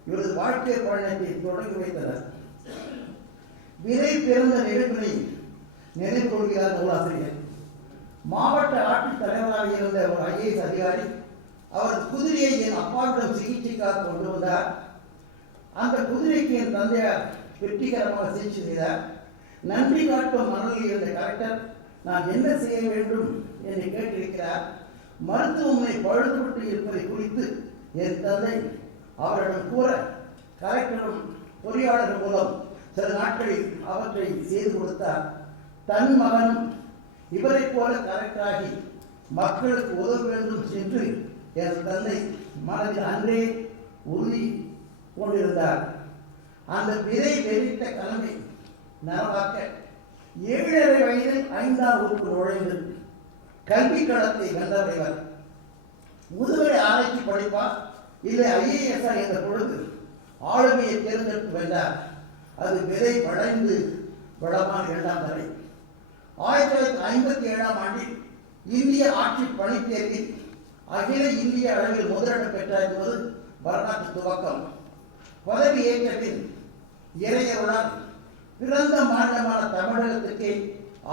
இவரது வாழ்க்கை பயணத்தை தொடங்கி வைத்தனர். விதை பிறந்த நிகழ்வினை நினைவு கொள்கிறார் நூலாசிரியர். மாவட்ட ஆட்சித்தலைவராக இருந்த ஒரு ஐஏஎஸ் அதிகாரி அவர் குதிரையை என் அப்பாவிடம் சிகிச்சைக்காக கொண்டு வந்தார். அந்த குதிரைக்கு என் தந்தையார் வெற்றிகரமாக சிகிச்சை செய்தார். நன்றி காட்டும் மனதில் இருந்த கலெக்டர் நான் என்ன செய்ய வேண்டும் என்று கேட்டிருக்கிறார். மருத்துவமனை பழுதுபட்டு இருப்பதை குறித்து என் தந்தை அவரிடம் கூற, கலெக்டரும் பொறியாளர் மூலம் சில நாட்களில் அவற்றை செய்து கொடுத்தார். தன் மகனும் இவரை போல கலெக்டராகி மக்களுக்கு உதவ வேண்டும் என்று என் தந்தை மனதில் அன்றே உறுதி கொண்டிருந்தார். அந்த விதை வெறித்த கலமை நனவாக்க 7.5 வயதில் 5ஆம் வகுப்பு நுழைந்து கல்வி களத்தை வென்றவர். முதுகலை ஆராய்ச்சி படிப்பார் இல்லை ஐஏஎஸ்ஆ என்ற பொழுது ஆளுமையை தேர்ந்தெடுத்து வென்றார். அது விதை வளைந்து வளமான 2ஆம் தலை. 1957ஆம் ஆண்டில் இந்திய ஆட்சி பணித் தேர்வில் அகில இந்திய அளவில் முதலிடம் பெற்றார் என்பது வரலாற்று துவக்கம். பதவி ஏற்ற பின் இறையருளால் பிறந்த மாநிலமான தமிழகத்திற்கு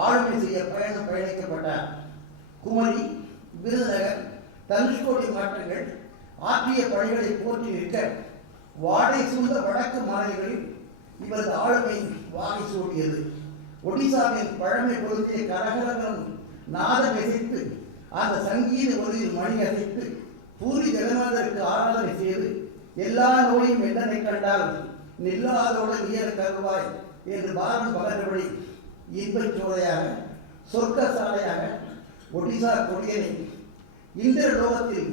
ஆளுமை செய்ய பயணிக்கப்பட்டார். குமரி, விருதுநகர், தனுஷ்கோடி மாவட்டங்கள் ஆற்றிய பணிகளை போற்றி நிற்க வாடை சூழ்ந்த வடக்கு மாநிலங்களில் இவரது ஆளுமை வாகை சூடியது. ஒடிசாவின் பழமை பொருந்திய கரகரகம் நாதம் இசைத்து அந்த சங்கீத ஒலியில் மணி அசைத்து பூரி ஜெகநாதருக்கு ஆராதனை செய்து எல்லா நோயும் என்னை கண்டால் நில்லாதோடு நீர் கருவாய் என்று பாரம் பகர்படி இன்பச் சோலையாக சொர்க்க சாலையாக ஒடிசா கொடியனை இந்திர லோகத்தில்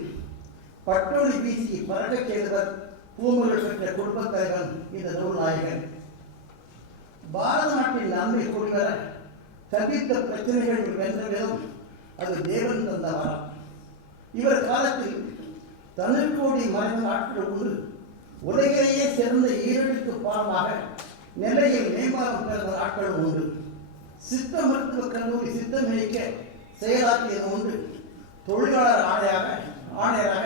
பட்டொளி வீசி பறக்கச் செய்தவர் பூமகள் பெற்ற குடும்பத் தலைவன் இந்த நூல் நாயகன். பாரத நாட்டின் நன்மை கூடிவர சந்தித்த பிரச்சனைகள் வென்ற விதம் அது தேவன் தந்த வரம். இவர் காலத்தில் தனுஷ்கோடி மறைந்த நாட்கள் உண்டு. உலகிலேயே சிறந்த ஈரடிக்கு பாலமாக நெல்லையில் மேம்பாலம் பிறந்த நாட்களும் உண்டு. சித்த மருத்துவக் கல்லூரி சித்தமளிக்க செயலாற்றியது உண்டு. தொழிலாளர் ஆணையராக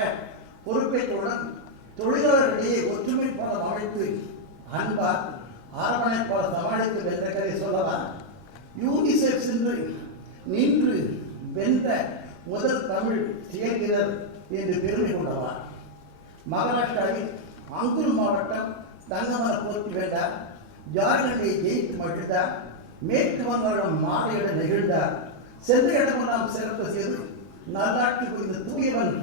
பொறுப்பேற்றவுடன் தொழிலாளர்களிடையே ஒற்றுமை பாலம் அமைத்து அன்பார் அரவணைப்பால சமாளித்து வென்ற கதை சொல்லவா? யூனிசெஃப் சென்று நின்று வென்ற முதல் தமிழ் செயல்வீரர் என்று பெருமை கொண்டவர். மகாராஷ்டிராவில் அங்குல் மாவட்டம் தங்கமன போற்றி வேண்டார். ஜார்க்கண்டை ஜெயித்து மகிழ்ந்தார். மேற்கு வங்காளம் மாலையிட நெகிழ்ந்தார். சென்ற இடமெல்லாம் சிறப்பு செய்து நல்லாட்சி புரிந்த தூயவன்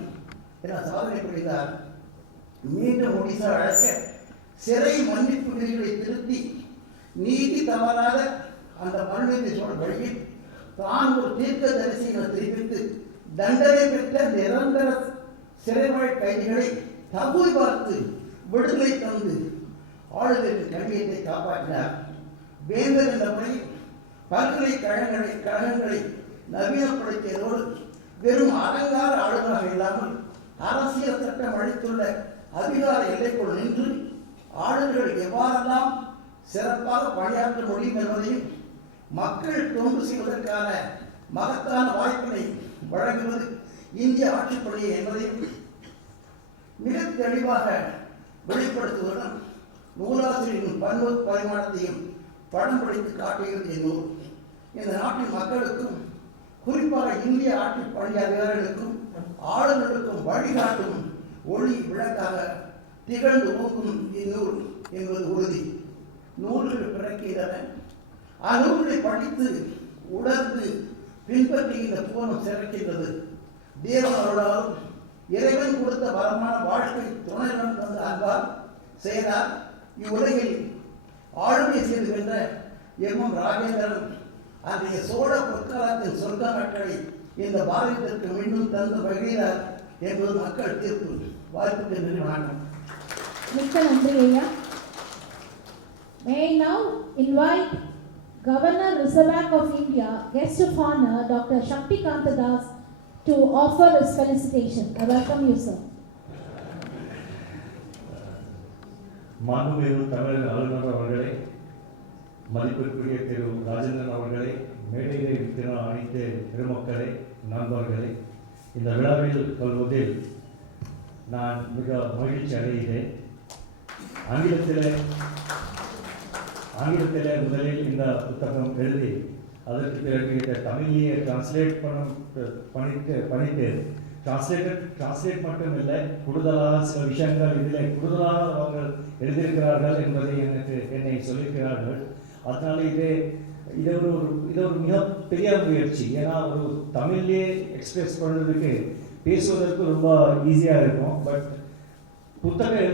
என சாதனை புரிந்தார். மீண்டும் ஒடிசா அழைக்க சிறை மன்னிப்பு விதிகளை திருத்தி நீதி தவறாத அந்த மனுநீதி சோழ வழியில் தான் ஒரு தீர்க்க தரிசி என தெரிவித்து தண்டனை பெற்ற நிரந்தர சிறைவாழ் கைதிகளை தகுதி பார்த்து விடுதலை தந்து ஆளுநரின் கண்ணியத்தை காப்பாற்றினார். வேந்தர் என்ற முறையில் பல்கலைக்கழகங்களை நவீனப்படுத்தியதோடு வெறும் அலங்கார ஆளுநராக இல்லாமல் அரசியல் சட்டம் அளித்துள்ள அதிகார எல்லைக்குள் நின்று ஆளுநர்கள் எவ்வாறெல்லாம் சிறப்பாக பணியாற்ற முடியும் என்பதையும் மக்கள் தொண்டு செய்வதற்கான மகத்தான வாய்ப்பினை வழங்குவது இந்திய ஆட்சிப் பணி என்பதையும் மிக தெளிவாக வெளிப்படுத்துவதுடன் நூலாசிரியரின் பன்முக பரிமாணத்தையும் படம் பிடித்து காட்டுகிறது என்னூர். இந்த நாட்டின் மக்களுக்கும் குறிப்பாக இந்திய ஆட்சி பணி அதிகாரிகளுக்கும் ஆளுநர்களுக்கும் வழிகாட்டும் ஒளி விளக்காக திகழ்ந்து ஓங்கும் இந்நூல் என்பது உறுதி. நூல்கள் பிறக்கின்றன. அந்நூல்களை படித்து உணர்ந்து பின்பற்றி இந்த பூர்ணம் சிறக்கின்றது. தேவன் அருளாலும் இறைவன் கொடுத்த வரமான வாழ்க்கை துணையுடன் தந்த அன்பால் செய்தார் இவ்வுலகில் ஆளுமை செய்து வென்ற எம் ராஜேந்திரன் அன்றைய சோழ பொற்காலத்தின் சொர்க்க மக்களை இந்த பாரதத்திற்கு மீண்டும் தந்து மகிழ்கிறார் என்பது மக்கள் தீர்ப்பு. வாய்ப்புக்கு நன்றி. வணக்கம். மிக்க நன்றி ஐயா. May I now invite Governor Reserve Bank of India, Guest of Honor, Dr. Shakti Kanta Das, to offer his felicitation. I welcome you, sir. மாண்புமிகு தமிழக ஆளுநர் அவர்களே, மதிப்பிற்குரிய திரு ராஜேந்திரன் அவர்களே, மேடையில் இருக்கிற அனைத்து பெருமக்களே, நண்பர்களே, இந்த விழாவில் கொள்வதில் நான் மிக மகிழ்ச்சி அடைகிறேன். ஆங்கிலத்தில் முதலில் இந்த புத்தகம் எழுதி அதற்கு பிறகு இதை தமிழிலேயே டிரான்ஸ்லேட் பண்ணிட்டு டிரான்ஸ்லேட் மட்டும் இல்லை, கூடுதலாக சில விஷயங்கள் இதில் கூடுதலாக அவர்கள் எழுதியிருக்கிறார்கள் என்பதை என்னை சொல்லியிருக்கிறார்கள். அதனால இது ஒரு மிகப்பெரிய முயற்சி. ஏன்னா ஒரு தமிழ்லேயே எக்ஸ்பிரஸ் பண்ணுறதுக்கு பேசுவதற்கு ரொம்ப ஈஸியாக இருக்கும். பட் புத்தகம்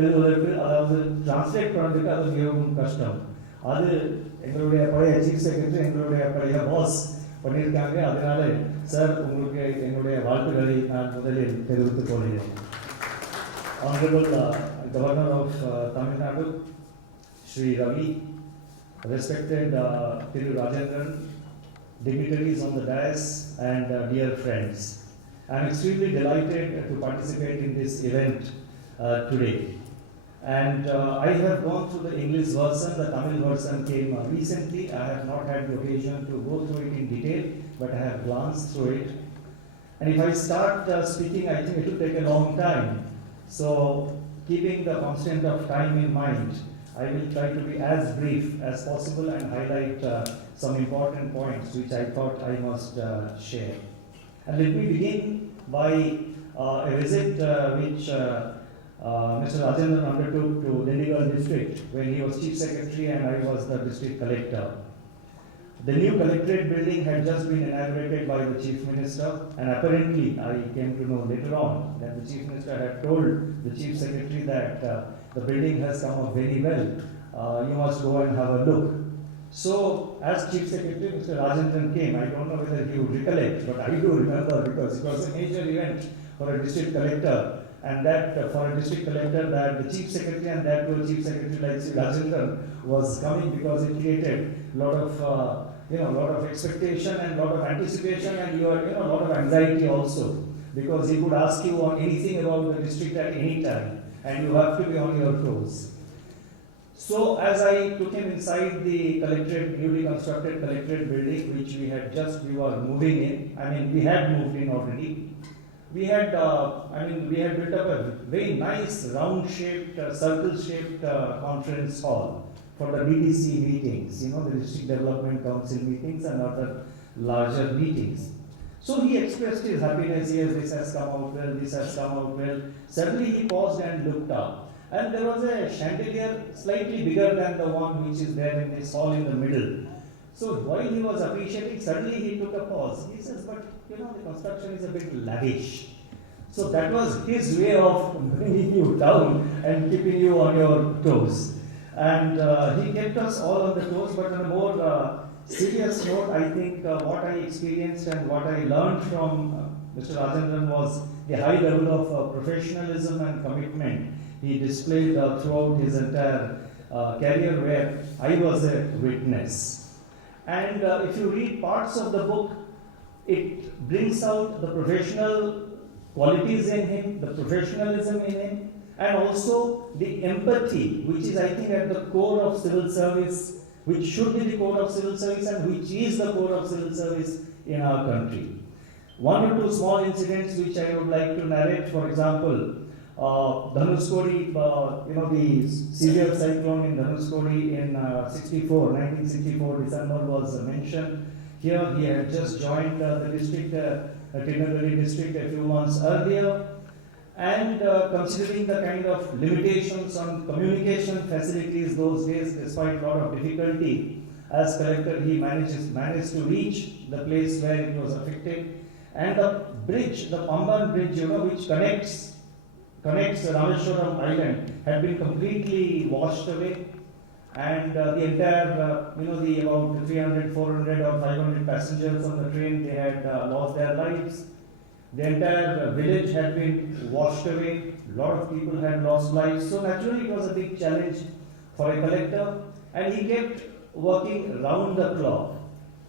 எழுதுவதற்கு அதாவது டிரான்ஸ்லேட் பண்ணுறதுக்கு அது மிகவும் கஷ்டம். அது எங்களுடைய பழைய சீஃப் செக்ரட்டரி, எங்களுடைய பழைய பாஸ் பண்ணியிருக்காங்க. அதனால சார் உங்களுக்கு என்னுடைய வாழ்த்துக்களை நான் முதலில் தெரிவித்துக் கொள்கிறேன். Honorable Governor of Tamil Nadu, Shri Ravi, respected Thiru Rajendran, dignitaries on the dais and dear friends. I am extremely delighted to participate in this event today. And I have gone through the English version, the Tamil version came recently. I have not had the occasion to go through it in detail, but I have glanced through it. And if I start speaking, I think it will take a long time. So, keeping the constant of time in mind, I will try to be as brief as possible and highlight some important points which I thought I must share. And let me begin by a visit which Mr. Rajendran undertook to Dindigul district when he was Chief Secretary and I was the District Collector. The new collectorate building had just been inaugurated by the Chief Minister, and apparently I came to know later on that the Chief Minister had told the Chief Secretary that the building has come up very well, you must go and have a look. So, as Chief Secretary, Mr. Rajendran came. I don't know whether he would recollect, but I do remember because it was a major event for a District Collector. And that for a District Collector, that the Chief Secretary and that to a Chief Secretary like Sri Rajendran was coming because it created a lot of expectation and a lot of anticipation and a lot of anxiety also, because he could ask you on anything about the district at any time and you have to be on your toes. So as I took him inside the collectorate, newly constructed collectorate building, which we were moving in. We had moved in already. We had built up a very nice round-shaped, circle-shaped conference hall for the DDC meetings, the District Development Council meetings and other larger meetings. So he expressed his happiness, yes, this has come out well, this has come out well. Suddenly he paused and looked up. And there was a chandelier slightly bigger than the one which is there in this hall in the middle. So while he was appreciating, suddenly he took a pause. He says, but the construction is a bit lavish. So that was his way of bringing you down and keeping you on your toes. And he kept us all on the toes, but on a more serious note, I think what I experienced and what I learned from Mr. Rajendran was the high level of professionalism and commitment he displayed throughout his entire career, where I was a witness. And if you read parts of the book, it brings out the professional qualities in him, the professionalism in him, and also the empathy, which is, I think, at the core of civil service, which should be the core of civil service and which is the core of civil service in our country. One or two small incidents which I would like to narrate. For example, Dhanushkodi, the severe cyclone in Dhanushkodi in 1964 December was mentioned. Here he had just joined the district, Tirunelveli district a few months earlier, and considering the kind of limitations on communication facilities those days, despite a lot of difficulty, as collector he managed to reach the place where it was affected, and the bridge, the Pamban bridge, which connects Rameshwaram Island, had been completely washed away, and the entire, the about 300, 400 or 500 passengers on the train, they had lost their lives. The entire village had been washed away. A lot of people had lost lives. So naturally it was a big challenge for a collector, and he kept working round the clock.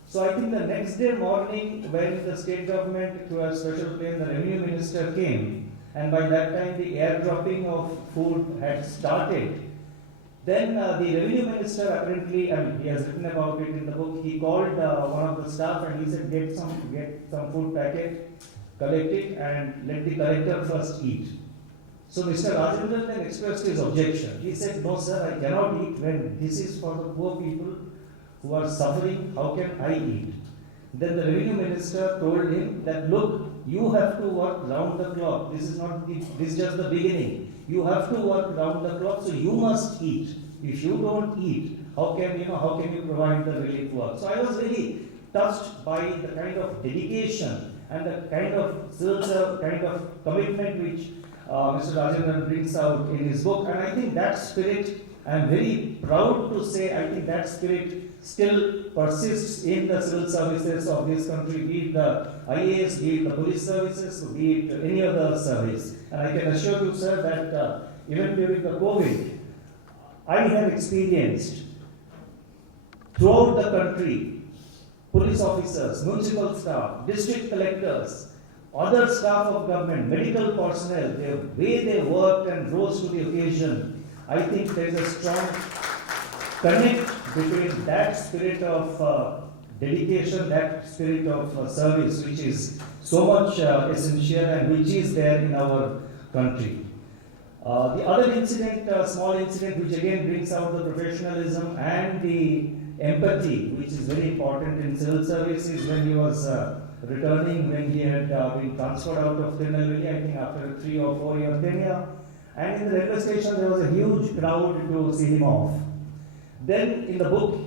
So I think the next day morning, when the state government, through a special plane, the revenue minister came, and by that time the airdropping of food had started. Then the revenue minister apparently, he has written about it in the book, he called one of the staff and he said, get some food packet, collect it and let the collector first eat. So Mr. Rajendran then expressed his objection. He said, no sir, I cannot eat when this is for the poor people who are suffering, how can I eat? Then the revenue minister told him that, look, you have to work round the clock. This is just the beginning. You have to work round the clock, so you must eat. If you don't eat, how can you provide the relief work? So I was really touched by the kind of dedication and the kind of commitment which Mr. Rajendran brings out in his book. And I think that spirit, I am very proud to say, I think that spirit still persists in the civil services of this country, be it the IAS, be it the police services, be it any other service. And I can assure you, sir, that even during the COVID, I have experienced throughout the country, police officers, municipal staff, district collectors, other staff of government, medical personnel, the way they worked and rose to the occasion, I think there is a strong connect between that spirit of dedication, that spirit of service, which is so much essential and which is there in our country. The other incident, small incident, which again brings out the professionalism and the empathy, which is very important in civil service, is when he was returning, when he had been transferred out of Tirunelveli, I think after a 3 or 4 year tenure. And in the railway station, there was a huge crowd to see him off. Then in the book,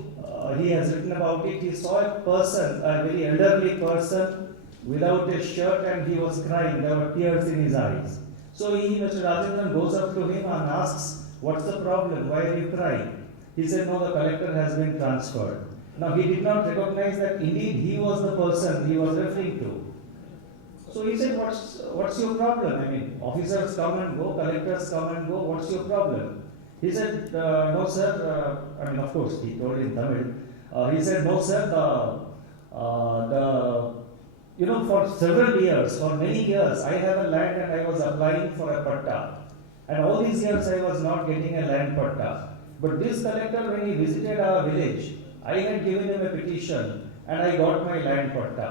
he has written about it. He saw a person, a very elderly person, without a shirt, and he was crying. There were tears in his eyes. So Mr. Rajendran goes up to him and asks, "What's the problem? Why are you crying?" He said, "No, the collector has been transferred." Now he did not recognize that indeed he was the person he was referring to. So he said, "What's your problem? I mean, officers come and go, collectors come and go. What's your problem?" He said, "No, sir." I mean, of course, he told in Tamil. He said, "No, sir. For several years, for many years, I have a land and I was applying for a patta. And all these years I was not getting a land patta. But this collector, when he visited our village, I had given him a petition and I got my land patta."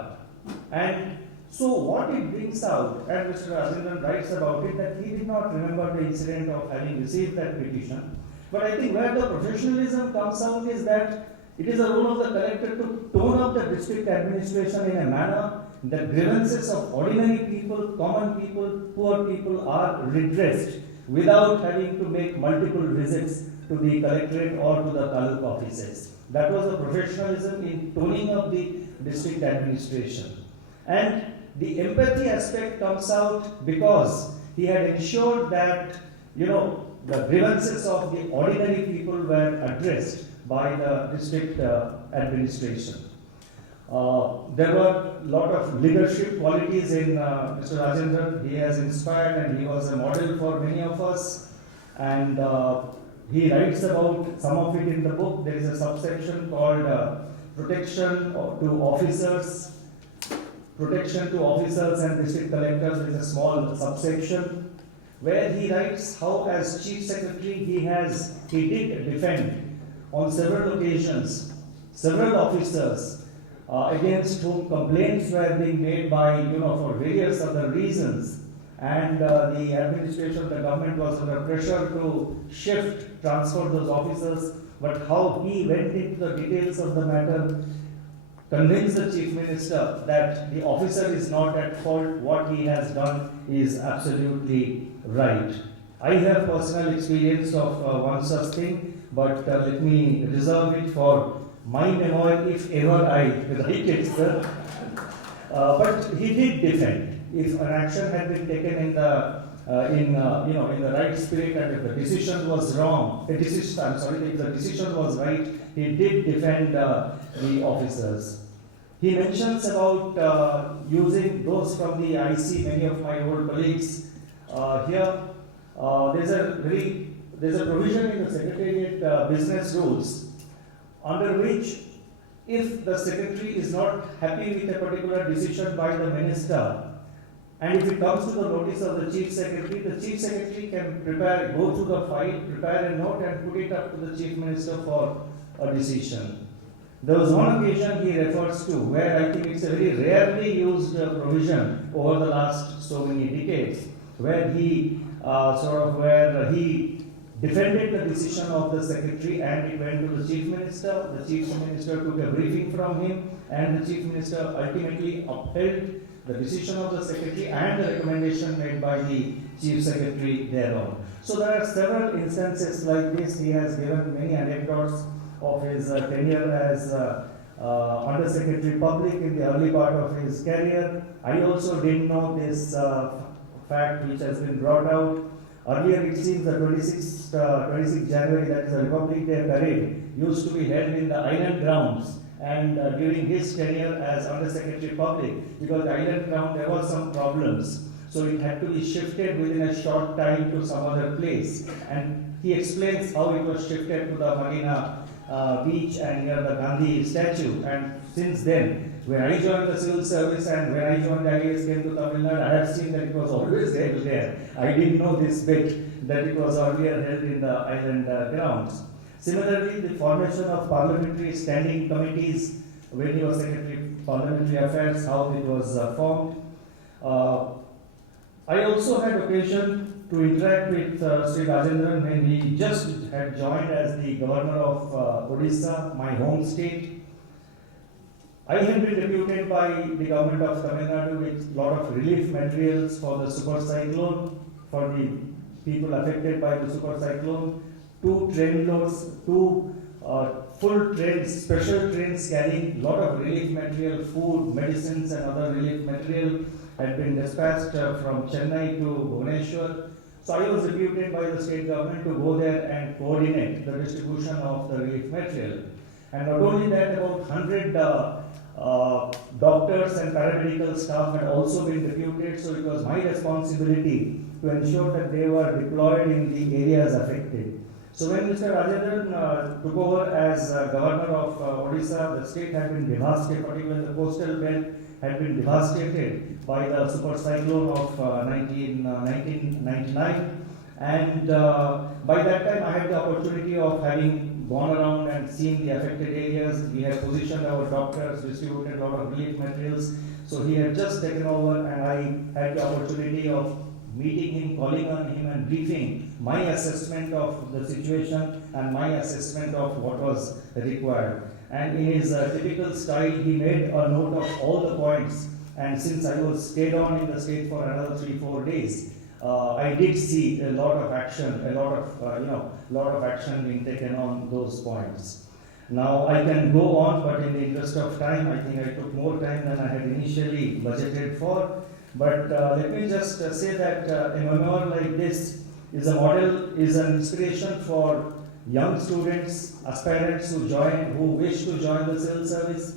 And so what it brings out, and Mr. Rajendran writes about it, that he did not remember the incident of having received that petition. But I think where the professionalism comes out is that it is a role of the collector to tone up the district administration in a manner that grievances of ordinary people, common people, poor people are redressed without having to make multiple visits to the collectorate or to the taluk offices. That was the professionalism in toning up the district administration. And the empathy aspect comes out because he had ensured that, the grievances of the ordinary people were addressed by the district administration. There were a lot of leadership qualities in Mr. Rajendran. He has inspired and he was a model for many of us. And he writes about some of it in the book. There is a subsection called Protection to Officers. Protection to Officers and District Collectors. There is a small subsection where he writes how as Chief Secretary he did defend on several occasions several officers against whom complaints were being made by, for various other reasons. And the administration, the government was under pressure to transfer those officers. But how he went into the details of the matter, convinced the Chief Minister that the officer is not at fault, what he has done is absolutely right. I have personal experience of one such thing, but let me reserve it for my memoir if ever I write it, sir. But he did defend. If an action had been taken in the right spirit, and if the decision was wrong, if the decision was right, he did defend the officers. He mentions about using those from the IC, many of my old colleagues here. There's a provision in the Secretariat business rules under which, if the Secretary is not happy with a particular decision by the Minister, and if it comes to the notice of the Chief Secretary can go through the file, prepare a note and put it up to the Chief Minister for a decision. There was one occasion he refers to where I think it's a very rarely used provision over the last so many decades, where he defended the decision of the Secretary and it went to the Chief Minister. The Chief Minister took a briefing from him and the Chief Minister ultimately upheld the decision of the Secretary and the recommendation made by the Chief Secretary thereon. So there are several instances like this. He has given many anecdotes of his tenure as Under Secretary Public in the early part of his career. I also didn't know this fact which has been brought out. Earlier it seems the 26th January, that is the Republic Day parade, used to be held in the island grounds. And during his tenure as Under Secretary Public, because the island ground there were some problems, so it had to be shifted within a short time to some other place. And he explains how it was shifted to the Marina beach and near the Gandhi statue. And since then. When I joined the civil service and when I joined the IAS came to Tamil Nadu, I have seen that it was always held there. I didn't know this bit, that it was earlier held in the island grounds. Similarly, the formation of parliamentary standing committees, when he was Secretary of Parliamentary Affairs, how it was formed. I also had occasion to interact with Sri Rajendran when he just had joined as the Governor of Odisha, my home state. I had been deputed by the government of Tamil Nadu with a lot of relief materials for the super cyclone, for the people affected by the super cyclone. 2 train loads, 2 full trains, special trains carrying a lot of relief material, food, medicines and other relief material had been dispatched from Chennai to Bhubaneswar. So I was deputed by the state government to go there and coordinate the distribution of the relief material. And not only that, about 100 doctors and paramedical staff had also been deputed, so it was my responsibility to ensure that they were deployed in the areas affected. So when Mr. Rajendran took over as Governor of Odisha, the state had been devastated, particularly the coastal belt had been devastated by the super cyclone of 1999. And by that time I had the opportunity of having gone around and seen the affected areas. We had positioned our doctors, distributed a lot of relief materials. So he had just taken over and I had the opportunity of meeting him, calling on him and briefing my assessment of the situation and my assessment of what was required. And in his typical style, he made a note of all the points. And since I was stayed on in the state for another 3-4 days, I did see a lot of action, a lot of action being taken on those points. Now I can go on, but in the interest of time, I think I took more time than I had initially budgeted for. But let me just say that a memoir like this is a model, is an inspiration for young students, aspirants who wish to join the civil service.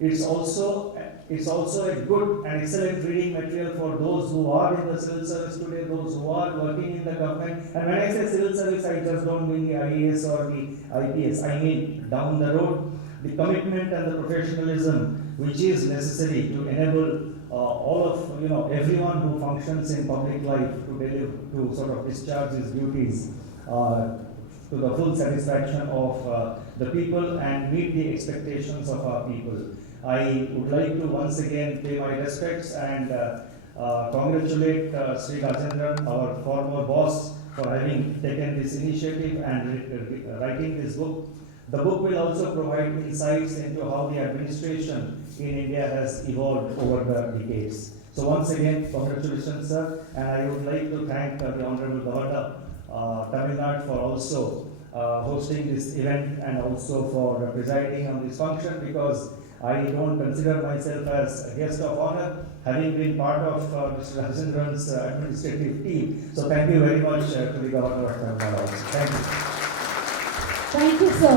It's also a good and excellent reading material for those who are in the civil service today, those who are working in the government. And when I say civil service, I just don't mean the IAS or the IPS. I mean down the road, the commitment and the professionalism which is necessary to enable all of everyone who functions in public life to sort of discharge his duties to the full satisfaction of the people and meet the expectations of our people. I would like to once again pay my respects and congratulate Sri Rajendran, our former boss, for having taken this initiative and writing this book. The book will also provide insights into how the administration in India has evolved over the decades. So once again, congratulations, sir. And I would like to thank the Honorable Governor, Tamil Nadu, for also hosting this event and also for presiding on this function, because I don't consider myself as a guest of honor, having been part of Mr. Rajendran's administrative team. So thank you very much to the Governor of Tamil Nadu. Thank you. Thank you, sir.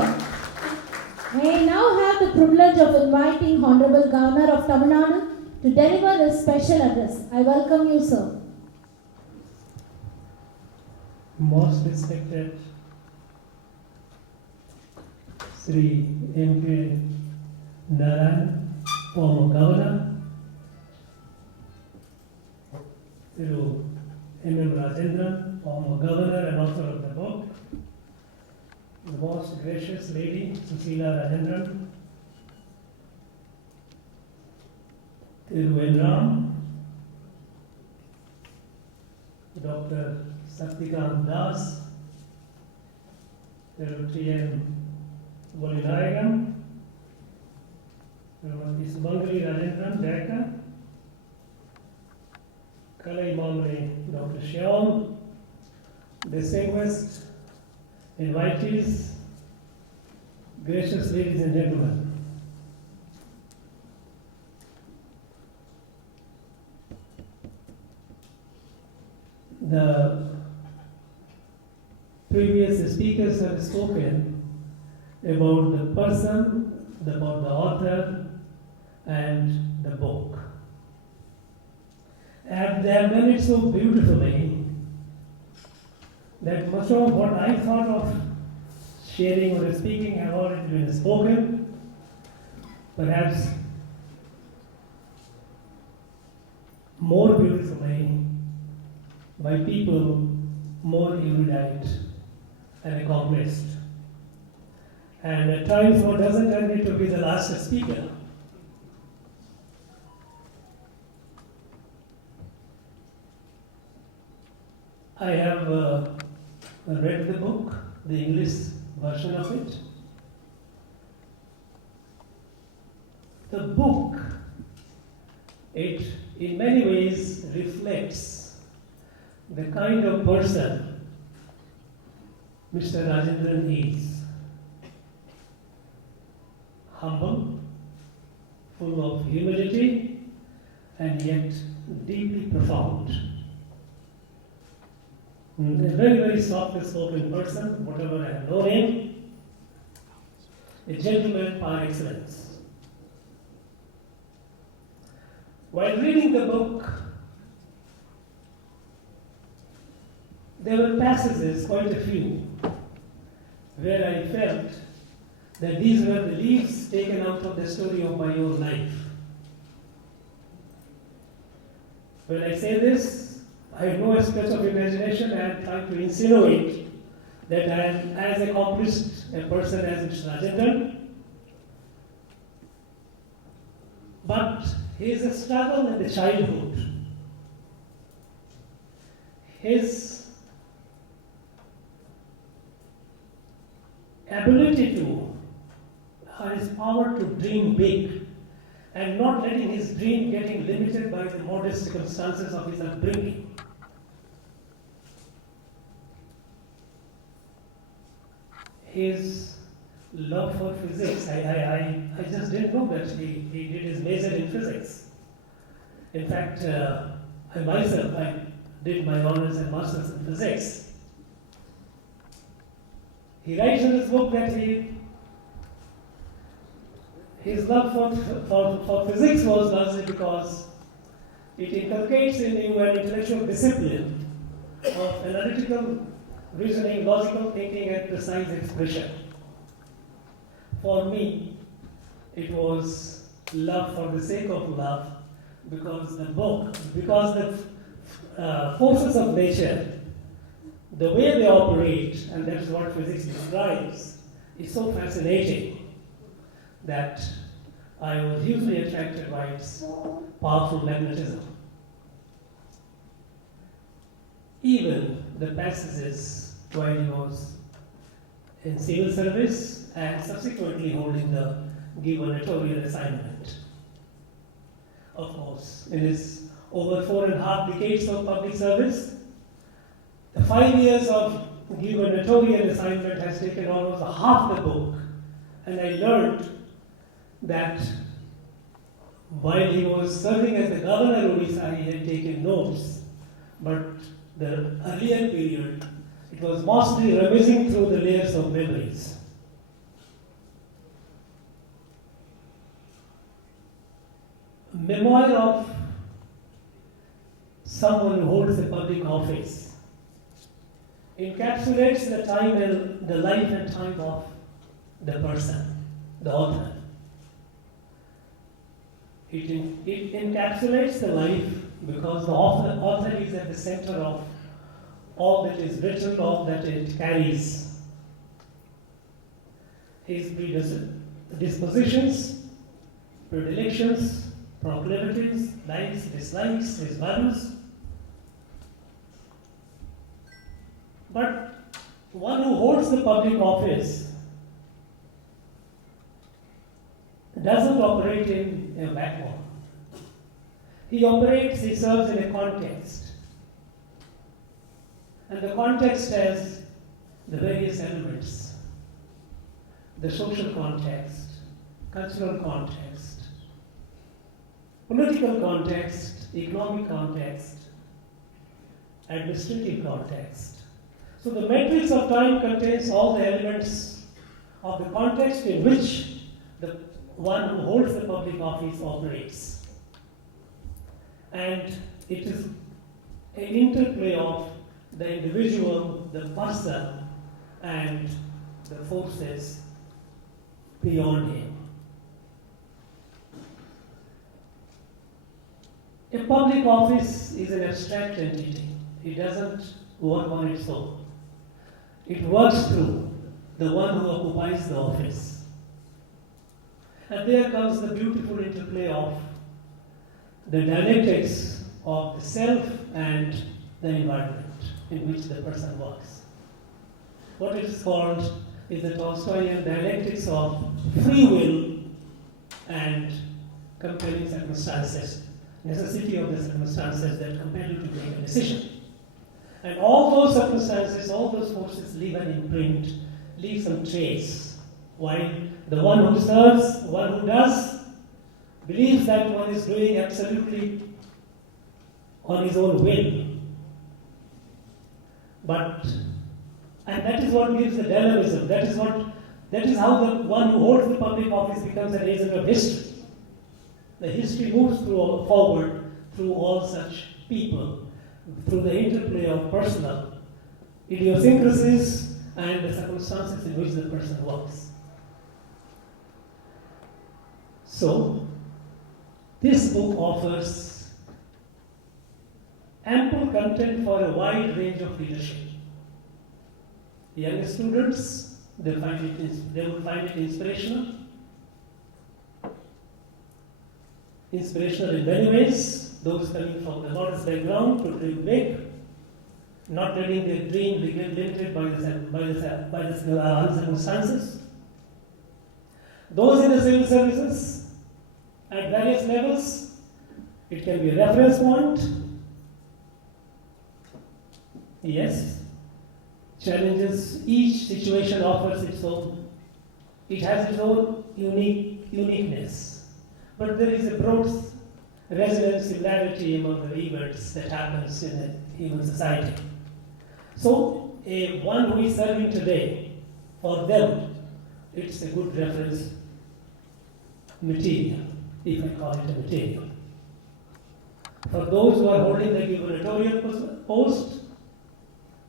May I now have the privilege of inviting Honorable Governor of Tamil Nadu to deliver his special address. I welcome you, sir. Most respected Sri M.K. Narayan, former Governor, Thiru M.M. Rajendran, former Governor and author of the book, the most gracious lady, Susila Rajendran, Thiru N. Ram, Dr. Saktikant Das, Thiru T.M. Volinayagan, Srimati Sumangali Rajendran, Director, Kalai Mamani Dr. Shyam, distinguished invitees, gracious ladies and gentlemen. The previous speakers have spoken about the person, about the author, and the book. And they have done it so beautifully that much of what I thought of sharing or speaking have already been spoken. perhaps more beautifully by people more erudite and accomplished. And at times one doesn't tend me to be the last speaker. I have read the book, the English version of it. The book, it in many ways reflects the kind of person Mr. Rajendran is. Humble, full of humility, and yet deeply profound. A very, very softly spoken person, whatever I have known him, a gentleman par excellence. While reading the book, there were passages, quite a few, where I felt that these were the leaves taken out of the story of my own life. When I say this, I have no stretch of imagination. I am trying to insinuate that I am as accomplished a person as Mr. Rajendran, but his struggle in the childhood, his ability to, his power to dream big and not letting his dream getting limited by the modest circumstances of his upbringing. His love for physics, I just didn't know that he did his major in physics. In fact, I did my honors and masters in physics. He writes in his book that his love for physics was largely because it inculcates in you an intellectual discipline of analytical reasoning, logical thinking, and precise expression. For me, it was love for the sake of love, because the forces of nature, the way they operate, and that's what physics describes, is so fascinating that I was hugely attracted by its powerful magnetism. Even the passages while he was in civil service and subsequently holding the given editorial assignment. Of course, in his over 4.5 decades of public service, the 5 years of given editorial assignment has taken almost half the book, and I learned that while he was serving as the governor of Odisha, he had taken notes, but the earlier period, it was mostly rummaging through the layers of memories. Memoir of someone who holds a public office encapsulates the time and the life and time of the person, the author. It encapsulates the life because the author is at the center of all that is written, all that it carries. His dispositions, predilections, proclivities, likes, dislikes, his values. But one who holds the public office doesn't operate in a vacuum. He serves in a context. And the context has the various elements: the social context, cultural context, political context, economic context, administrative context. So the matrix of time contains all the elements of the context in which the one who holds the public office operates. And it is an interplay of the individual, the person, and the forces beyond him. A public office is an abstract entity. It doesn't work on its own. It works through the one who occupies the office. And there comes the beautiful interplay of the dialectics of the self and the environment in which the person works. What it is called is the Tolstoyan dialectics of free will and compelling circumstances, necessity of the circumstances that compel you to make a decision. And all those circumstances, all those forces leave an imprint, leave some trace, while the one who serves, the one who does, believes that one is doing absolutely on his own will. And that is what gives the dynamism. That is how the one who holds the public office becomes an agent of history. The history moves forward through all such people, through the interplay of personal idiosyncrasies and the circumstances in which the person works. So, this book offers ample content for a wide range of leadership. Young students, they will find it inspirational. Inspirational in many ways. Those coming from the modest background to dream big, not letting their dream be limited by the circumstances. Those in the civil services at various levels, it can be a reference point. Yes, challenges, each situation offers its own, it has its own uniqueness. But there is a broad resonance, similarity among the events that happens in a human society. So, one who is serving today, for them, it's a good reference material, if I call it a material. For those who are holding the gubernatorial post,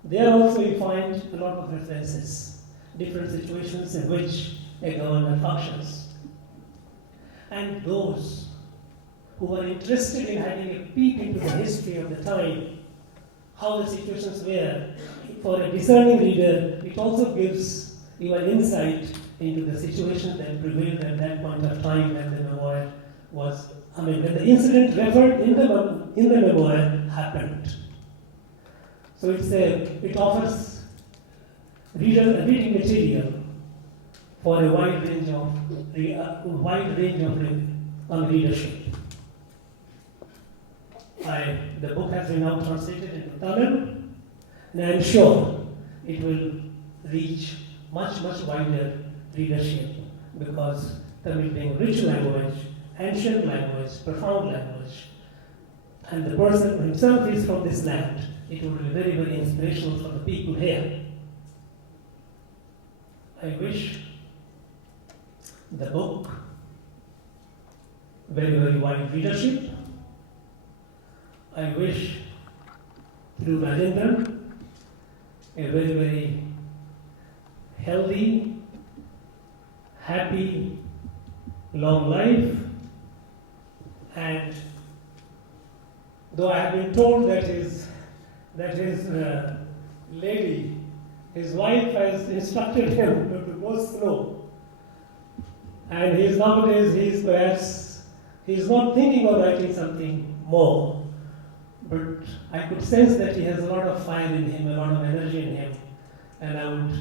there also you find a lot of references, different situations in which a governor functions. And those who are interested in having a peek into the history of the time, how the situations were, for a discerning reader, it also gives you an insight into the situation that prevailed at that point of time when the memoir was, when the incident referred in the memoir happened. So it offers reading material for a wide range of readership. The book has been now translated into Tamil, and I am sure it will reach much wider readership, because Tamil being a rich language, ancient language, profound language, and the person himself is from this land, it will be very inspirational for the people here. I wish the book very wide readership. I wish through Rajendran a very healthy, happy, long life. And though I have been told that his lady, his wife, has instructed him to go slow, and nowadays he's not thinking of writing something more, but I could sense that he has a lot of fire in him, a lot of energy in him, and I would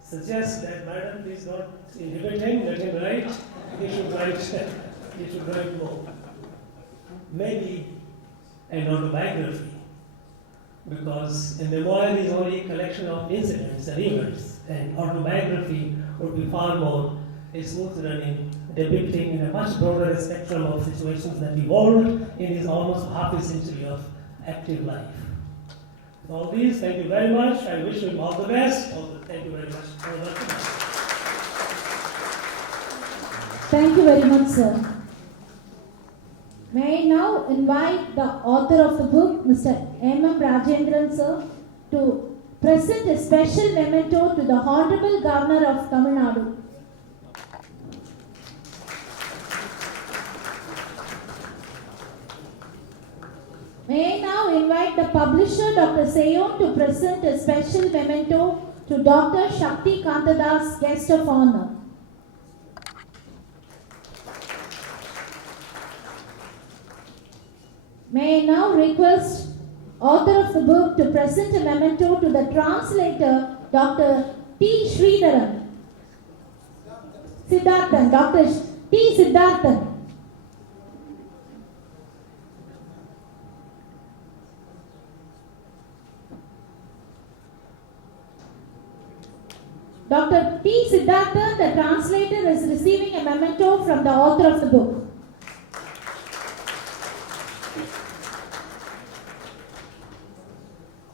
suggest that, madam, please not inhibit him, let him write. He should write more. Maybe an autobiography, because a memoir is only a collection of incidents and events, and autobiography would be far more a smooth running, depicting in a much broader spectrum of situations that evolved in his almost half a century of active life. So all these, thank you very much. I wish him all the best. Thank you very much. Thank you very much, sir. May I now invite the author of the book, Mr. M.M. Rajendran, sir, to present a special memento to the Honorable Governor of Tamil Nadu. invite the publisher Dr. Seyon to present a special memento to Dr. Shakti Kantadas, guest of honor. May I now request author of the book to present a memento to the translator Dr. T. Sridharan. Siddharthan, Dr. T. Siddharthan. Dr. T. Siddharthan, the translator, is receiving a memento from the author of the book.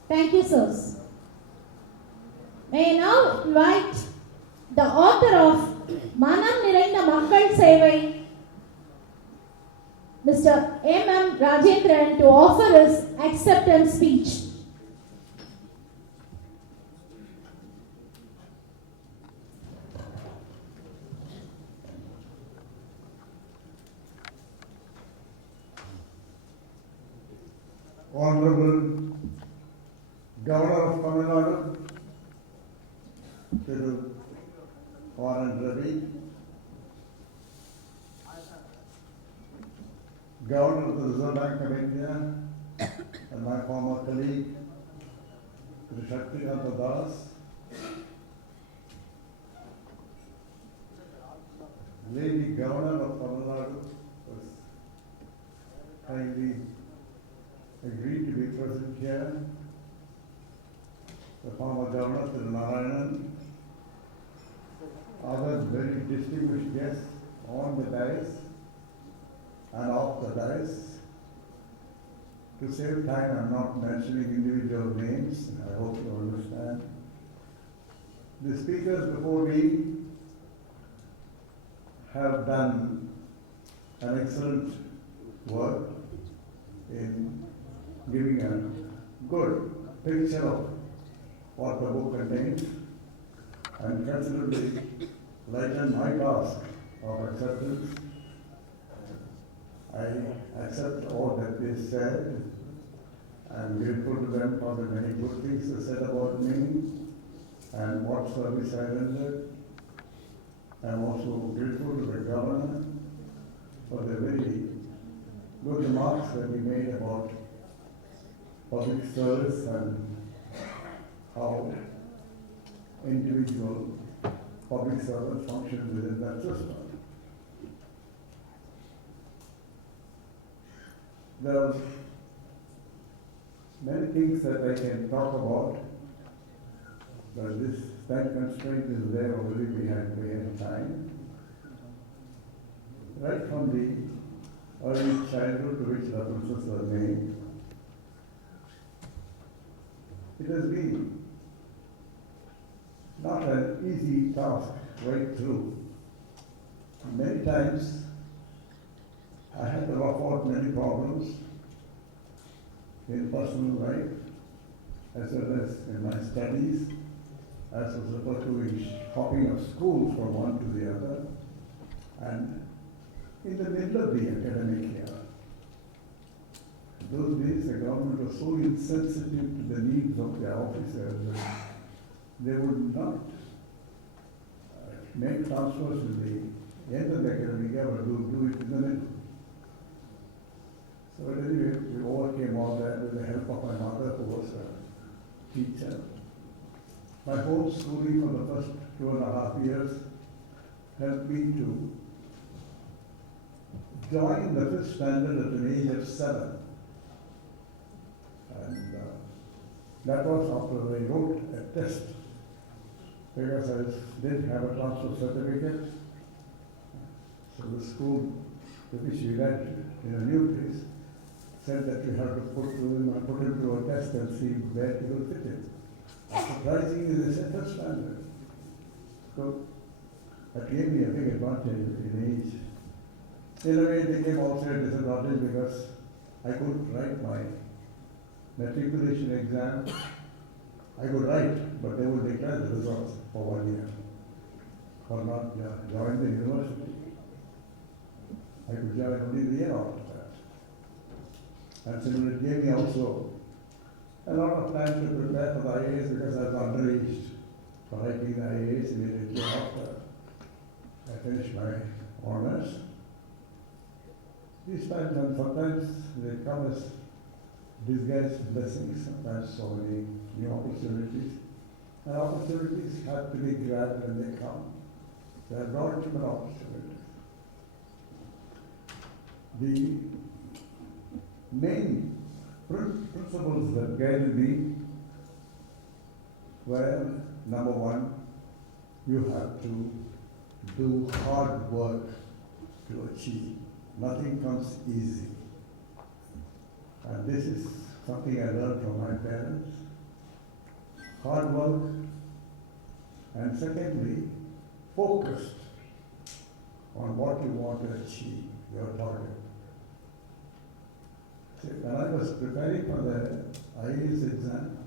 Thank you, sirs. May I now invite the author of Manam Nirainda Makkal Sevai, Mr. M. Rajendran, to offer his acceptance speech. Honorable Governor of Tamil Nadu, Thiru Vanan Ravi, Governor of the Reserve Bank of India, and my former colleague, Shri Shakti Kantadas, Lady Governor of Tamil Nadu was kindly agreed to be present here. The former Governor, Thiru Narayanan, other very distinguished guests on the dais and off the dais. To save time, I'm not mentioning individual names. I hope you understand. The speakers before me have done an excellent work in giving a good picture of what the book contains and considerably lighten my task of acceptance. I accept all that they said. I'm grateful to them for the many good things they said about me and what service I rendered. I'm also grateful to the Governor for the very good remarks that he made about public service and how individual public servants function within that system. There are many things that I can talk about, but this time constraint is there already behind time. Right from the early childhood to which references were made, it has been not an easy task right through. Many times I had to rough out many problems in personal life as well as in my studies, as was referred to in hopping of schools from one to the other, and in the middle of the academic year. Those days the government was so insensitive to the needs of their officers that they would not make transfers to the end of the academic year, but do it in the middle. So anyway, we overcame all that with the help of my mother, who was a teacher. My whole schooling for the first 2.5 years helped me to join the 5th standard at an age of 7. And that was after I wrote a test, because I didn't have a transfer certificate. So the school to which we went in a new place said that we had to put him through a test and see where he will fit in. Surprisingly, they said 5th standard. So that gave me a big advantage in age. In a way, it became also a disadvantage because I couldn't write my matriculation exam. I could write, but they would declare the results for 1 year or not join the university. I could join only the year after that. And similarly, it gave me also a lot of time to prepare for the IAS because I was underaged for writing the IAS immediately after I finished my honors. These times, and sometimes they come as disguised blessings, sometimes so many new opportunities. And opportunities have to be grabbed when they come. They are not human opportunities. The main principles that guided me were, number one, you have to do hard work to achieve. Nothing comes easy. And this is something I learned from my parents. Hard work, and secondly, focused on what you want to achieve, your target. See, when I was preparing for the IAS exam,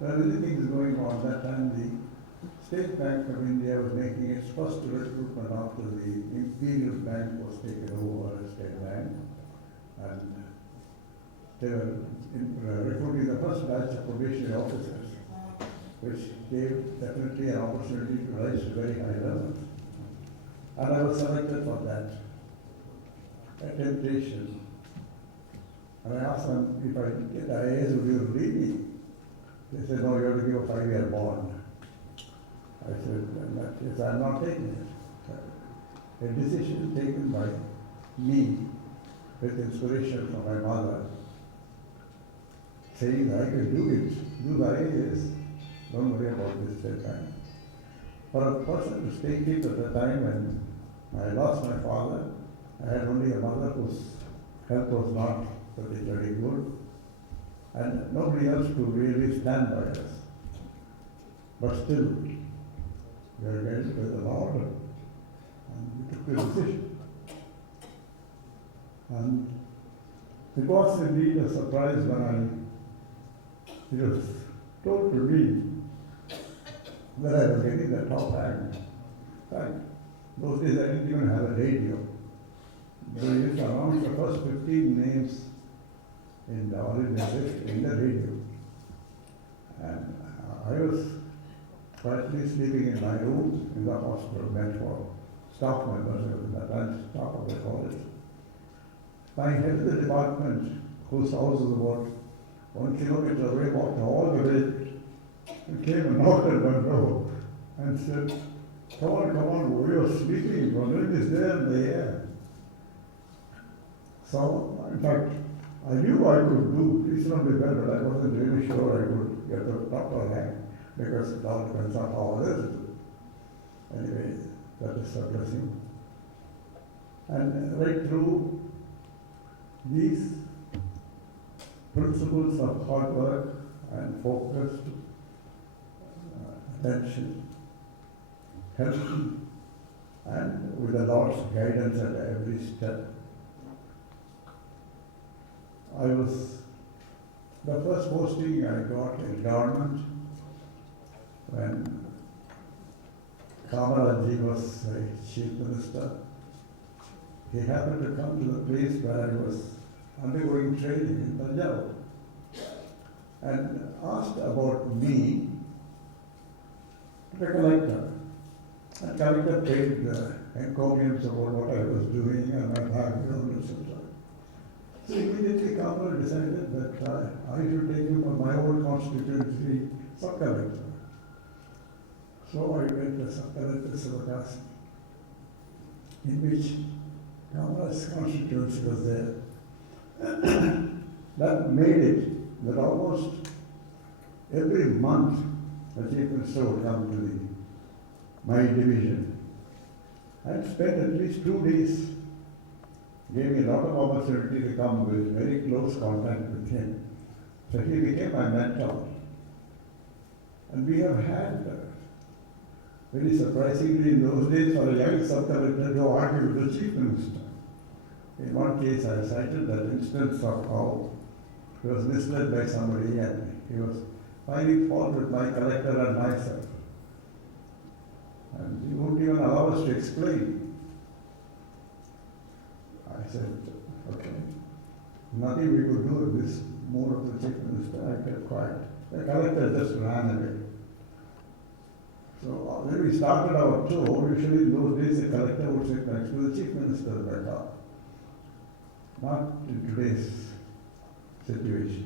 there were many things going on. That time the State Bank of India was making its first recruitment after the Imperial Bank was taken over as State Bank. And they were recruiting the first batch of probationary officers, which gave definitely an opportunity to rise to very high levels. And I was selected for that. A temptation. And I asked them, if I get IAS, would you leave me? They said, no, you have to give a 5-year bond. I said, in that case, I'm not taking it. A decision taken by me with inspiration from my mother, saying I can do it, do the IAS, don't worry about this time. For a person to take it at the time when I lost my father, I had only a mother whose health was not particularly good, and nobody else to really stand by us. But still, we are guided by the Lord, and we took the decision. And it was indeed a surprise when it was told to me that I was getting the top rank. In fact, those days I didn't even have a radio. They used to announce the first 15 names in the list in the radio. And I was quietly sleeping in my room in the hospital meant for staff members. I was in the time staff of the college. My head of the department, whose house was about 1 kilometer away, walked all the way and came and knocked at my door and said, come on, we were sleeping, Ronald is there in the air. So, in fact, I knew I could do reasonably well, but I wasn't really sure I could get the proper rank because it all depends on how others do. Anyway, that is a blessing. And right through these principles of hard work and focused attention, healthy, and with the Lord's guidance at every step. The first posting I got in government when Kamaraji was chief minister. He happened to come to the place where I was undergoing training in Punjab and asked about me to the collector. And collector paid the encomiums about what I was doing and my background, etc. So immediately Kamala decided that I should take him from my own constituency sub-collector. So I went to sub-collector Sivakasi, in which Kamala's constituency was there. That made it that almost every month the chief minister would come to my division and spend at least 2 days. Gave me a lot of opportunity to come with very close contact with him. So he became my mentor. And we have had, very surprisingly in those days, for a young sub-collector to argue with the chief minister. In one case I cited that instance of how he was misled by somebody and he was finding fault with my collector and myself. And he wouldn't even allow us to explain. I said, okay, nothing we could do at this mood of the chief minister, I kept quiet. The collector just ran away. So when we started our tour, usually in those days the collector would sit next to the chief minister in the car. Not in today's situation.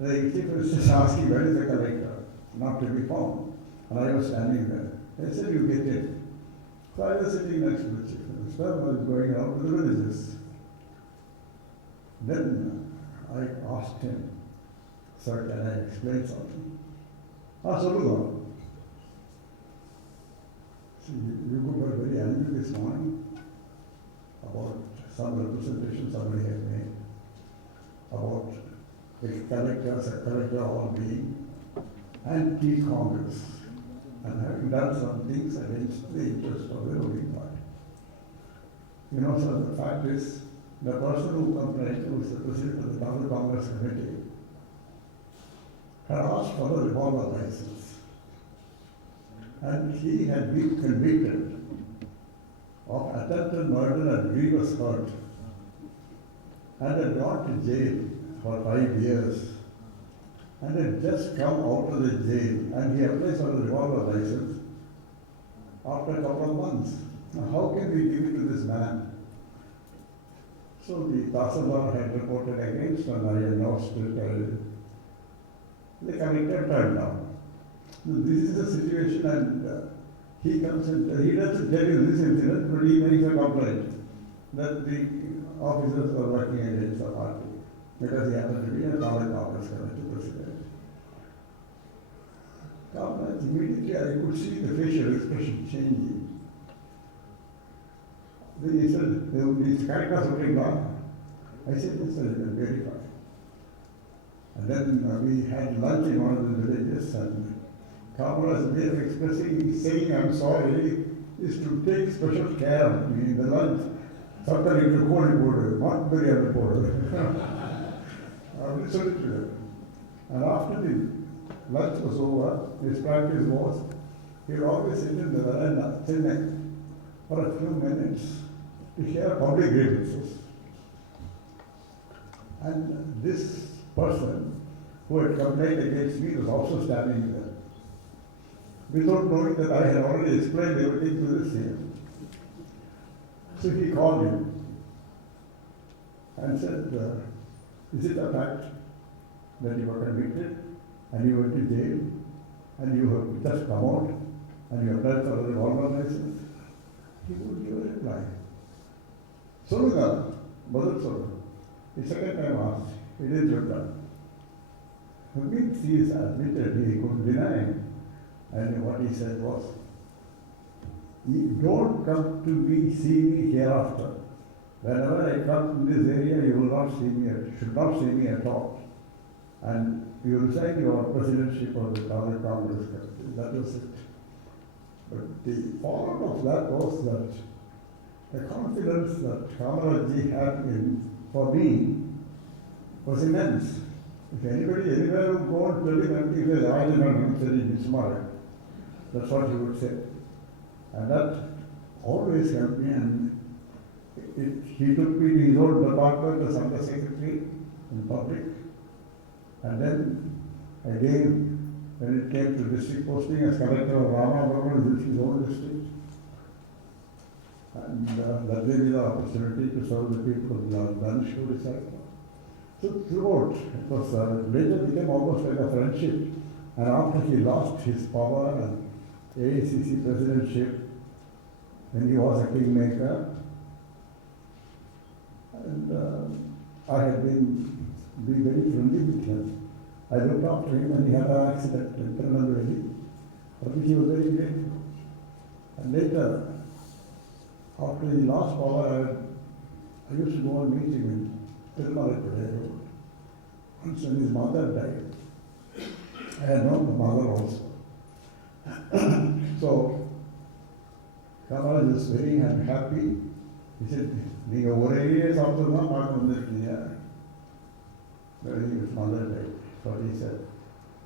The chief minister is asking, where is the collector? Not to be found. And I was standing there. I said, you get in. So I was sitting next to the chief minister, I was going out to the villages. Then I asked him, sir, can I explain something? Solluga. See, you were very angry this morning about some representation somebody had made about the collectors, a collector all being anti-Congress and having done some things against the interest of the ruling party. You know, sir, the fact is, the person who complained, who was the president of the Double Congress Committee, had asked for a revolver license. And he had been convicted of attempted murder and grievous hurt and had gone to jail for 5 years and had just come out of the jail and he applies for a revolver license after a couple of months. Now, how can we give it to this man? So the Tahsildar had reported against and I announced it. The collector turned down. This is the situation and he comes and he doesn't tell you this incident, but he makes a complaint that the officers were working against the party because he happened to be a Congress committee president. Immediately I could see the facial expression changing. Then he said, "Is character something wrong?" I said, "Yes, sir, you can verify." And then we had lunch in one of the villages, and Kamala's way of expressing, saying I'm sorry, is to take special care of me in the lunch. Sometimes you call it water, not very other water. I listened to him. And after the lunch was over, his practice was, he would always sit in the veranda, for a few minutes to hear public grievances. And this person who had complained against me was also standing there, without knowing that I had already explained everything to this here. So he called him and said, is it a fact that you were convicted and you went to jail and you have just come out and you applied for a revolver license? He would give a reply. Solluga, Badal Solluga. The second time asked, he didn't reply. It means he is admitted, he couldn't deny. And what he said was, don't come to me, see me hereafter. Whenever I come in this area, you will not see me, should not see me at all. And you resign your presidentship of the Congress. That was it. But the fallout of that was that the confidence that Kamalaji had for me was immense. If anybody anywhere would go and tell him anything, he says, I didn't say he's smart. That's what he would say. And that always helped me, and he took me to his own department as under secretary in public. And then again, when it came to district posting as collector of Ramabharman, this is his own district. And that gave me the opportunity to serve the people of the Dhanishkodi cycle. So throughout, it was later became almost like a friendship. And after he lost his power and AICC presidentship, when he was a kingmaker, and I had been very friendly with him. I looked after him and he had an accident in Tirunelveli, for which he was very grateful. And later, after he lost power, I used to go and meet him in Tirunelveli Road. Once when his mother died, I had known the mother also. So, Kamala was very happy. He said, "You over 8 years after that, I was there." When his mother died, what he said.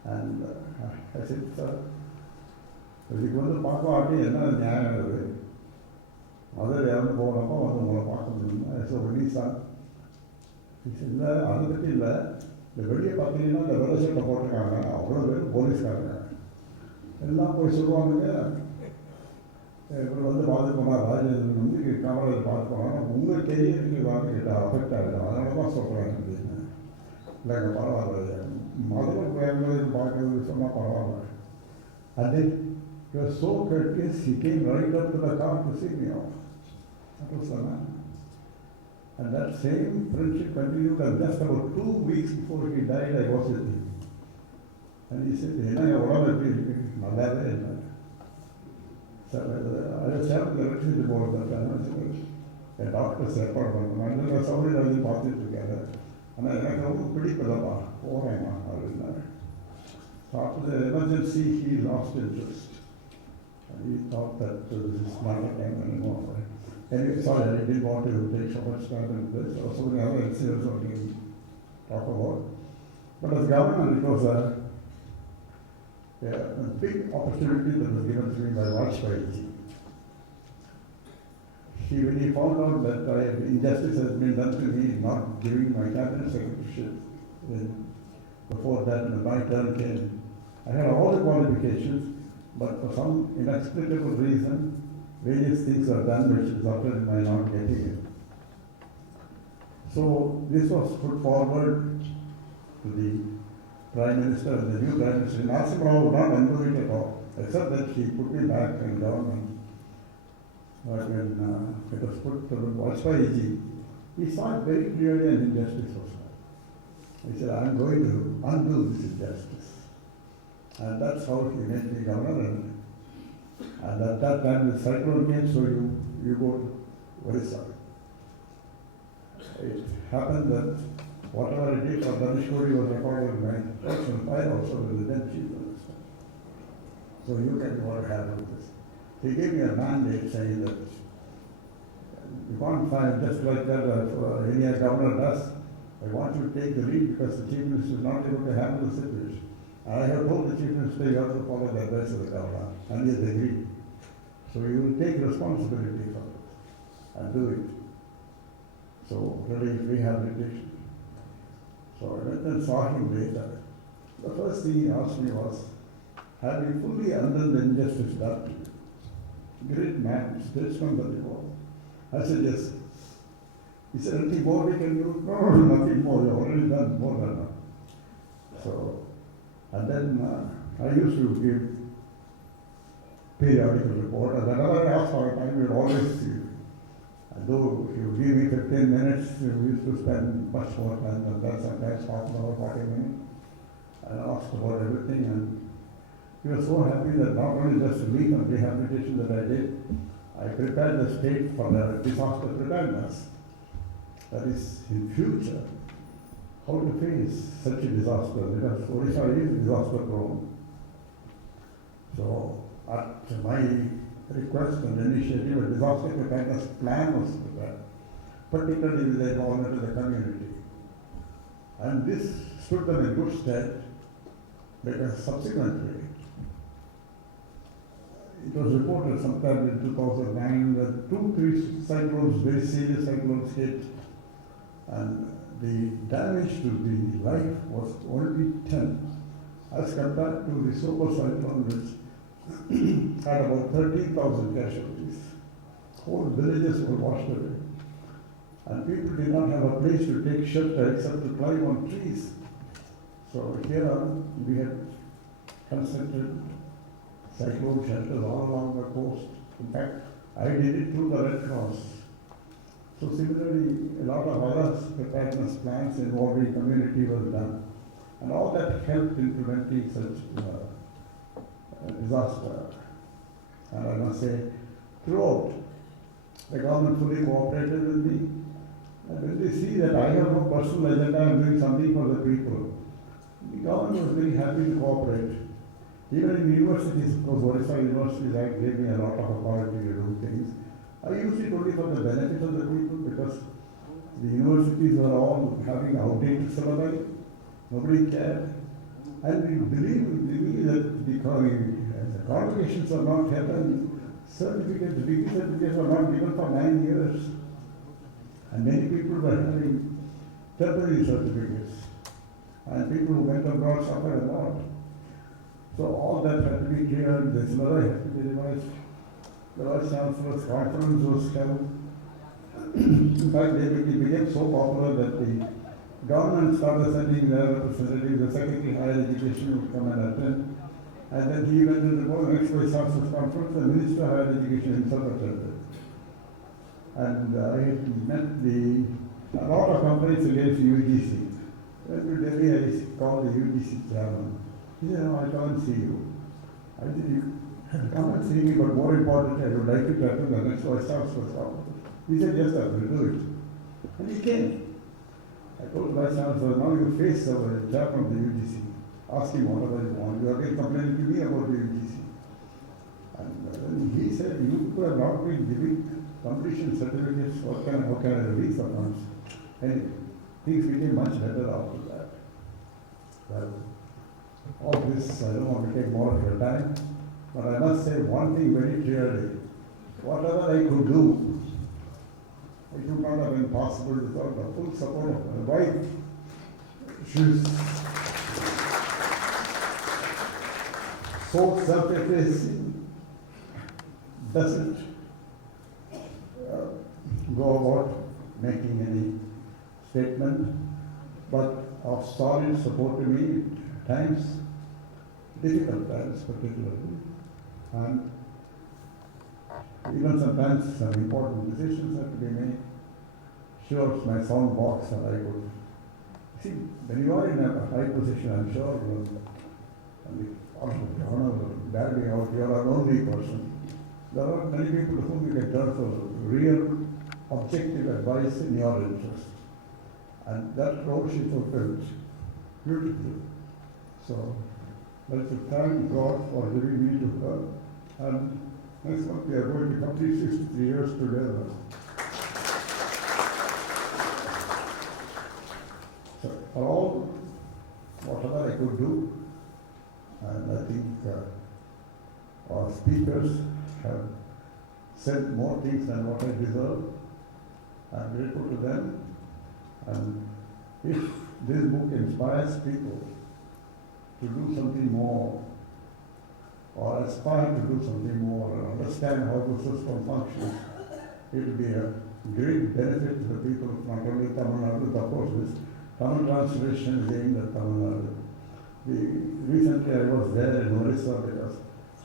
And I said, "Sir, இதுக்கு வந்து பார்க்க ஆட்டி என்ன நியாயம் இருக்குது? Mother இறந்து போனப்போ வந்து உங்களை பார்க்க முடியுமா?" So when he saw, இல்லை அதை பற்றி இல்லை, இந்த வெளியே பார்த்தீங்கன்னா இந்த வெள்ளை சட்டை போட்டிருக்காங்க, அவ்வளோ பேர் போலீஸ்காரங்க எல்லாம் போய் சொல்லுவாங்க, இவர் வந்து பார்த்து போனால் ராஜேந்திரன் வந்து கேமராவில் பார்த்து போனால் உங்கள் கெரியருக்கு வாங்க கிட்ட அஃபெக்ட் ஆகிடும், அதனால தான் சொல்கிறேன் அப்படின்னு. இல்லைங்க பரவாயில்ல, மதுரை கோயம்புத்தூர் பார்க்கறது சொன்னால் பரவாயில்ல. அது he was so courteous, he came right up to the car to see me off. That was the man. And that same friendship continued, and just about 2 weeks before he died, I was with him. And he said, "Enna udavu eppadi irukku?" Nallave illa. So I was having the electricity board that time. A doctor said, "Mandala somebody was பார்த்துட்டு இருக்காரு, ஆனால் எனக்கு ரொம்ப பிடிக்கலப்பா, போகிறேம்மா" அப்படின்னாரு. So after the emergency, he lost interest. And he thought that this is not a time anymore. Anyway, sorry, I didn't want to take so much time in this. There were so many other incidents we can talk about. But as governor, it was a big opportunity that was given to me by Vajpayee. When he found out that injustice has been done to me, not giving my cabinet secretaryship, before that, when my turn came, I had all the qualifications, but for some inexplicable reason, various things were done which resulted in my not getting it. So this was put forward to the Prime Minister, and the new Prime Minister. Narasimha Rao would not undo it at all, except that he put me back in government. But when it was put to Vajpayee, he saw it very clearly an injustice was done. He said, "I am going to undo this injustice." And that's how he made me governor. And at that time the cyclone came, so you go to Orissa. It happened that whatever I did for Dhanishkori was recorded in my personal file also with the then chief minister. So you can go ahead with this. He gave me a mandate saying that you can't find just like that any other governor does. I want you to take the lead because the chief minister is not able to handle the situation. I have told the chief minister you have to follow the advice of the governor, and he has agreed. So you will take responsibility for it and do it. So really rehabilitation. So I went and saw him later. The first thing he asked me was, "Have you fully undone the injustice done to you?" Great man, statesman that he was. I said, "Yes." He said, "Anything more we can do?" "No, nothing more. You have already done more than that." So, and then I used to give periodical report, and whenever I asked for a time, we would always see. And though if you give me 15 minutes, we used to spend much more time than that, sometimes half an hour, 40 minutes, and asked about everything. And he was so happy that not only just relief and rehabilitation that I did, I prepared the state for the disaster preparedness. That is, in future, how to face such a disaster, because Orissa is disaster prone. So, at my request and initiative, a disaster preparedness plan was prepared, particularly with the involvement of the community. And this stood them in good stead, because subsequently, it was reported sometime in 2009 that 2-3 cyclones, very serious cyclones hit, and the damage to the life was only 10, as compared to the super cyclone which had about 13,000 casualties. Whole villages were washed away, and people did not have a place to take shelter except to climb on trees. So here we had constructed cyclone shelters all along the coast. In fact, I did it through the Red Cross. So similarly, a lot of other preparedness plans involving community was done. And all that helped in preventing such disaster. And I must say, throughout, the government fully cooperated with me. And when they see that I have no personal agenda, I am doing something for the people, the government was very happy to cooperate. Even in universities, because Orissa Universities Act gave me a lot of authority to do things. I used it only for the benefit of the people, because the universities were all having outdated syllabi. Nobody cared. And we believe that the convocations are not held, and degree certificates were not given for 9 years. And many people were having temporary certificates. And people who went abroad suffered a lot. So all that had to be cleared, this law had to be revised. The Vice Chancellor's conference was held. In fact, it became so popular that the government started sending their representatives, the Secretary of Higher Education would come and attend. And then he went to the next Vice Chancellor's conference, the Minister of Higher Education himself attended. And I met a lot of complaints against UGC. When to Delhi, I called the UGC chairman. He said, "No, I'll come and see you." I said, "You come and see me, but more importantly, I would like you to attend the next Vice Chancellor's conference." He said, "Yes, sir, we'll do it." And he came. I told the Vice Chancellor, "Now you face the chairman of the UGC. Ask him whatever you want. You are again complaining to me about the UGC." And then he said, "You could have not been giving completion certificates. How can I release the funds?" And things became much better after that. Well, all this, I don't want to take more of your time, but I must say one thing very clearly. Whatever I could do, it would not have been possible without the full support of my wife. She's so self-effacing, doesn't go about making any statement, but of solid support to me at times, difficult times particularly, and even sometimes some important decisions have to be made. Sure, it's my sound box and I would see when you are in a high position, I'm sure, and badly out, you are a lonely person. There are many people to whom you can turn for real, objective advice in your interest. And that role she fulfilled beautifully. So, let's thank God for giving me to her. And next month we are going to complete 63 years together. So, for all, whatever I could do, and I think our speakers have said more things than what I deserve. I'm grateful to them. And if this book inspires people to do something more, or aspire to do something more, or understand how the system functions, it will be a great benefit to the people of not only Tamil Nadu, of course this Tamil translation is aimed at Tamil Nadu. Recently I was there in Orissa because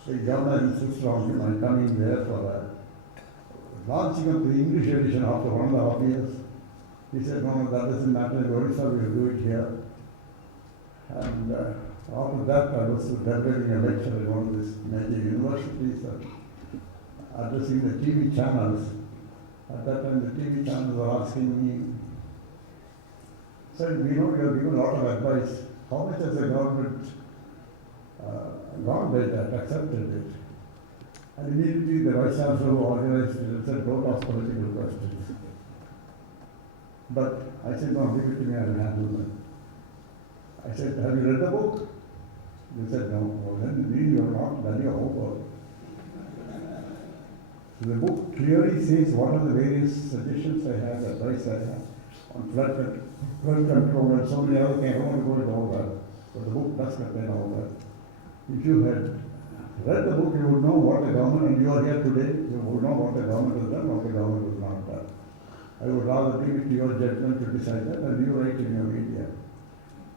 the governor insisted on my coming there for launching of the English edition after 1.5 years. He said, "No, that doesn't matter, in Orissa we'll do it here." And after that I was delivering a lecture in one of these major universities and addressing the TV channels. At that time the TV channels were asking me, "Sir, we know you have given a lot of advice. How much has the government gone by that, accepted it?" And immediately the Vice Chancellor who organized it said, "Don't ask political questions." But I said, "No, give it to me, I will handle them." I said, "Have you read the book?" They said, "No." "Well, then you have not done your homework." So the book clearly says what are the various suggestions I have, advice I have on flood control and so many other things. I don't want to go into all that, but the book does contain all that. If you had read the book, you would know what the government, and you are here today, you would know what the government has done, what the government has not done. I would rather leave it to your judgment to decide that, and you write in your media.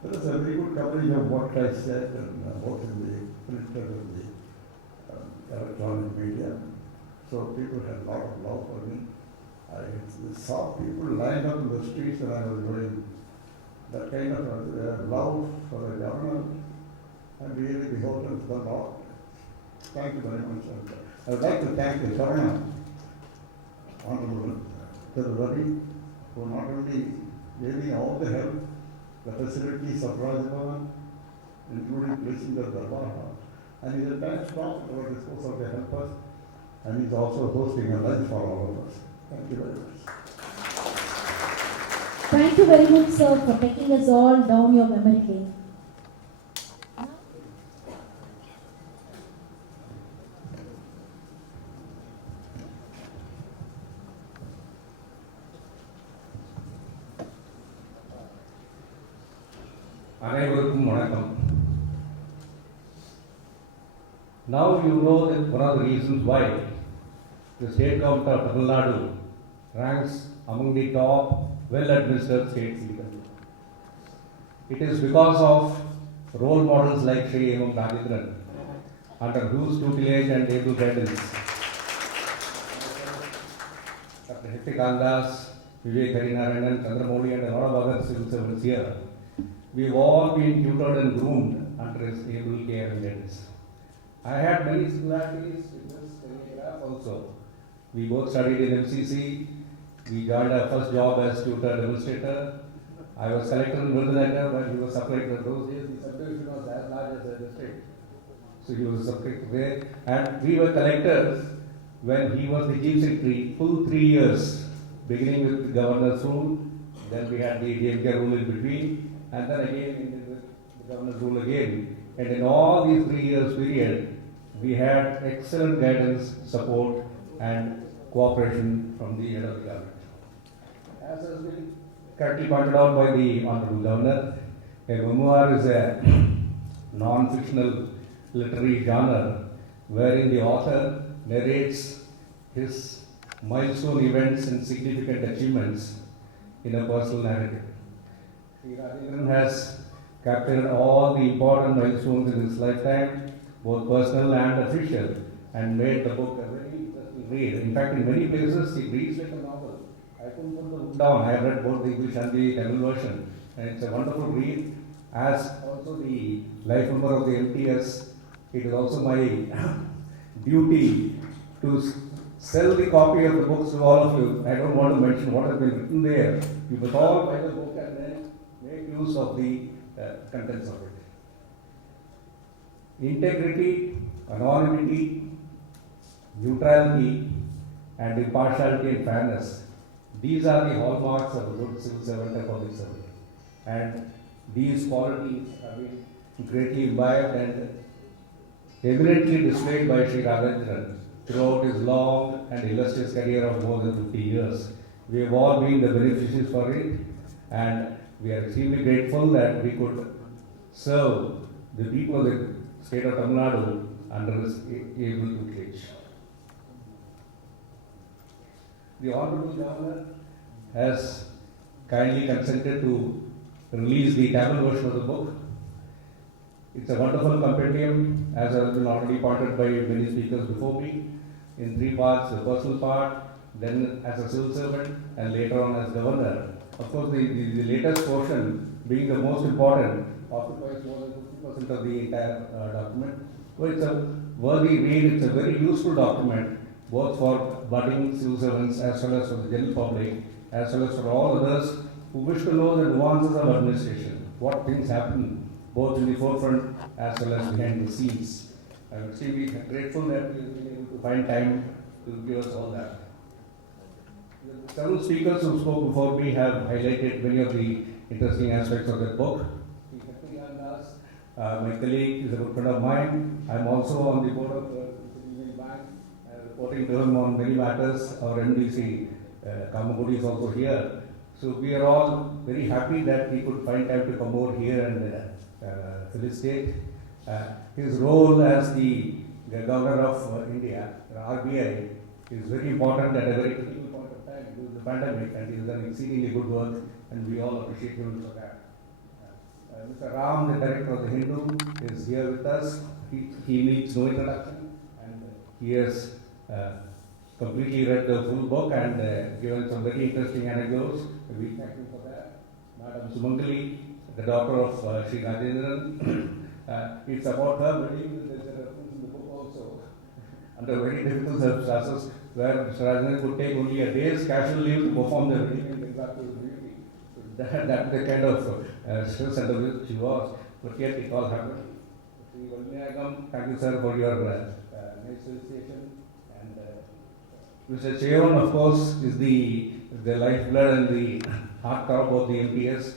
There is a very good coverage of what I said, and both in the printed and the electronic media. So people had a lot of love for me. I saw people lined up in the streets and I was doing that kind of love for the government. I'm really beholden to the Lord. Thank you very much. I would like to thank the Governor, Honorable Ravi, who not only gave me all the help, the facilities of Rajbhavan, including placing the Darbar Hall, and he's a time staff at our disposal to help us, and he's also hosting a lunch for all of us. Thank you very much. Thank you very much, sir, for taking us all down your memory lane. அனைவருக்கும் வணக்கம். Now you know that one of the reasons why the state government of Tamil Nadu ranks among the top well-administered states in the country. It is because of role models like Sri Rajendran, under whose tutelage and able guidance Dr. H.P. Kandas, Vivek Harinarayanan, Chandramouli and a lot of other civil servants here, we've all been tutored and groomed under his able care and guidance. I had many similarities with this telegraph also. We both studied in MCC. We joined our first job as tutor demonstrator. I was collector in Virudhunagar when he was sub-collector. Those days the subdivision was as large as the district. So he was a sub-collector there. And we were collectors when he was the chief secretary, full 3 years, beginning with the governor's rule, then we had the DMK rule in between, and then again the governor's rule again. And in all these 3 years period, we had excellent guidance, support, and cooperation from the head of the government. As has been correctly pointed out by the Honorable Governor, a memoir is a non-fictional literary genre wherein the author narrates his milestone events and significant achievements in a personal narrative. Sri Rajendran has captured all the important milestones in his lifetime, both personal and official, and made the book a very interesting read. In fact, in many places, it reads like a novel. I couldn't put the book down. I have read both the English and the Tamil version, and it's a wonderful read. As also the life member of the MTS, it is also my duty to sell the copy of the books to all of you. I don't want to mention what has been written there. You must all buy the book and then make use of the contents of it. Integrity, anonymity, neutrality, and impartiality and fairness. These are the hallmarks of a good civil servant and public servant. And these qualities have been greatly imbibed and eminently displayed by Sri Rajendran throughout his long and illustrious career of more than 50 years. We have all been the beneficiaries for it, and we are extremely grateful that we could serve the people of the state of Tamil Nadu under his able tutelage. The Honorable Governor has kindly consented to release the Tamil version of the book. It's a wonderful compendium, as has been already pointed by many speakers before me, in 3 parts: the personal part, then as a civil servant, and later on as governor. Of course, the latest portion, being the most important, occupies more than 50% of the entire document. So it's a worthy read, it's a very useful document, both for budding civil servants as well as for the general public, as well as for all others who wish to know the nuances of administration, what things happen both in the forefront as well as behind the scenes. I'm extremely grateful that we have been able to find time to give us all that. Several speakers who spoke before me have highlighted many of the interesting aspects of that book. My colleague is a good friend of mine. I'm also on the board of the Union Bank, reporting to him on many matters. Our MDC, Kamagudi, is also here. So we are all very happy that we could find time to come over here and felicitate. His role as the Governor of India, RBI, is very important at a very critical point of time due to the pandemic, and he has done exceedingly good work, and we all appreciate him for that. Mr. Ram, the director of the Hindu, is here with us. He needs no introduction, and he has completely read the full book and given some very interesting anecdotes. We thank him for that. Madam Sumangali, the daughter of Sri Rajendran, it's about her wedding. There's a reference in the book also. Under very difficult circumstances, where Mr. Rajendran could take only a day's casual leave to perform the wedding and get back to his duty. That's the kind of stress under which she was, but yet it all happened. Thank you, sir, for your nice felicitation. And Mr. Chevan, of course, is the lifeblood and the heartthrob of the MPS.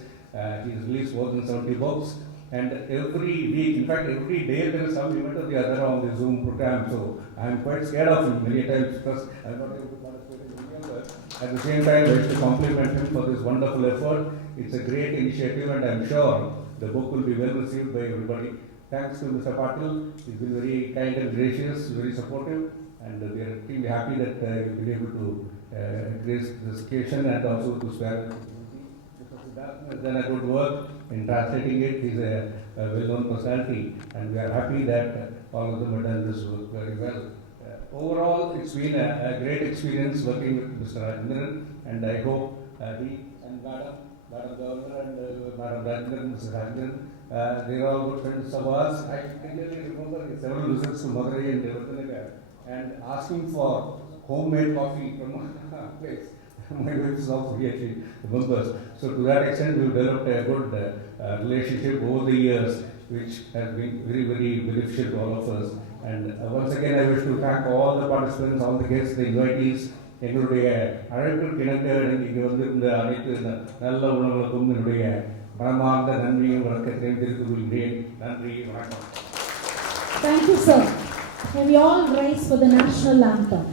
He has released more than 70 books, and every week, in fact, every day there is some event or the other on the Zoom program. So I am quite scared of him many times because I am not able to participate in any of that. At the same time, I wish to compliment him for this wonderful effort. It's a great initiative, and I am sure the book will be well received by everybody. Thanks to Mr. Patil. He's been very kind and gracious, very supportive, and we are extremely happy that you've been able to grace this occasion and also to spare. Then I go to work in translating it. He's a well-known personality, and we are happy that all of them have done this work very well. Overall, it's been a great experience working with Mr. Rajendran, and I hope he and Madam Governor and Madam Rajendran, Mr. Rajendran, they are all good friends of ours. I clearly remember several visits to Madurai and Devardhanagar and asking for homemade coffee from a place. My wife is also here, she remembers. So to that extent, we've developed a good relationship over the years, which has been very, very beneficial to all of us. And once again, I wish to thank all the participants, all the guests, the invitees. எங்களுடைய அழைப்பிற்கு இணங்க இங்கே வந்திருந்த அனைத்து நல்ல உணவுகளுக்கும் என்னுடைய மனமார்ந்த நன்றியும் வணக்கத்தையும் தெரிவித்துக் கொள்கிறேன். நன்றி, வணக்கம். Thank you, sir. Can we all rise for the national anthem?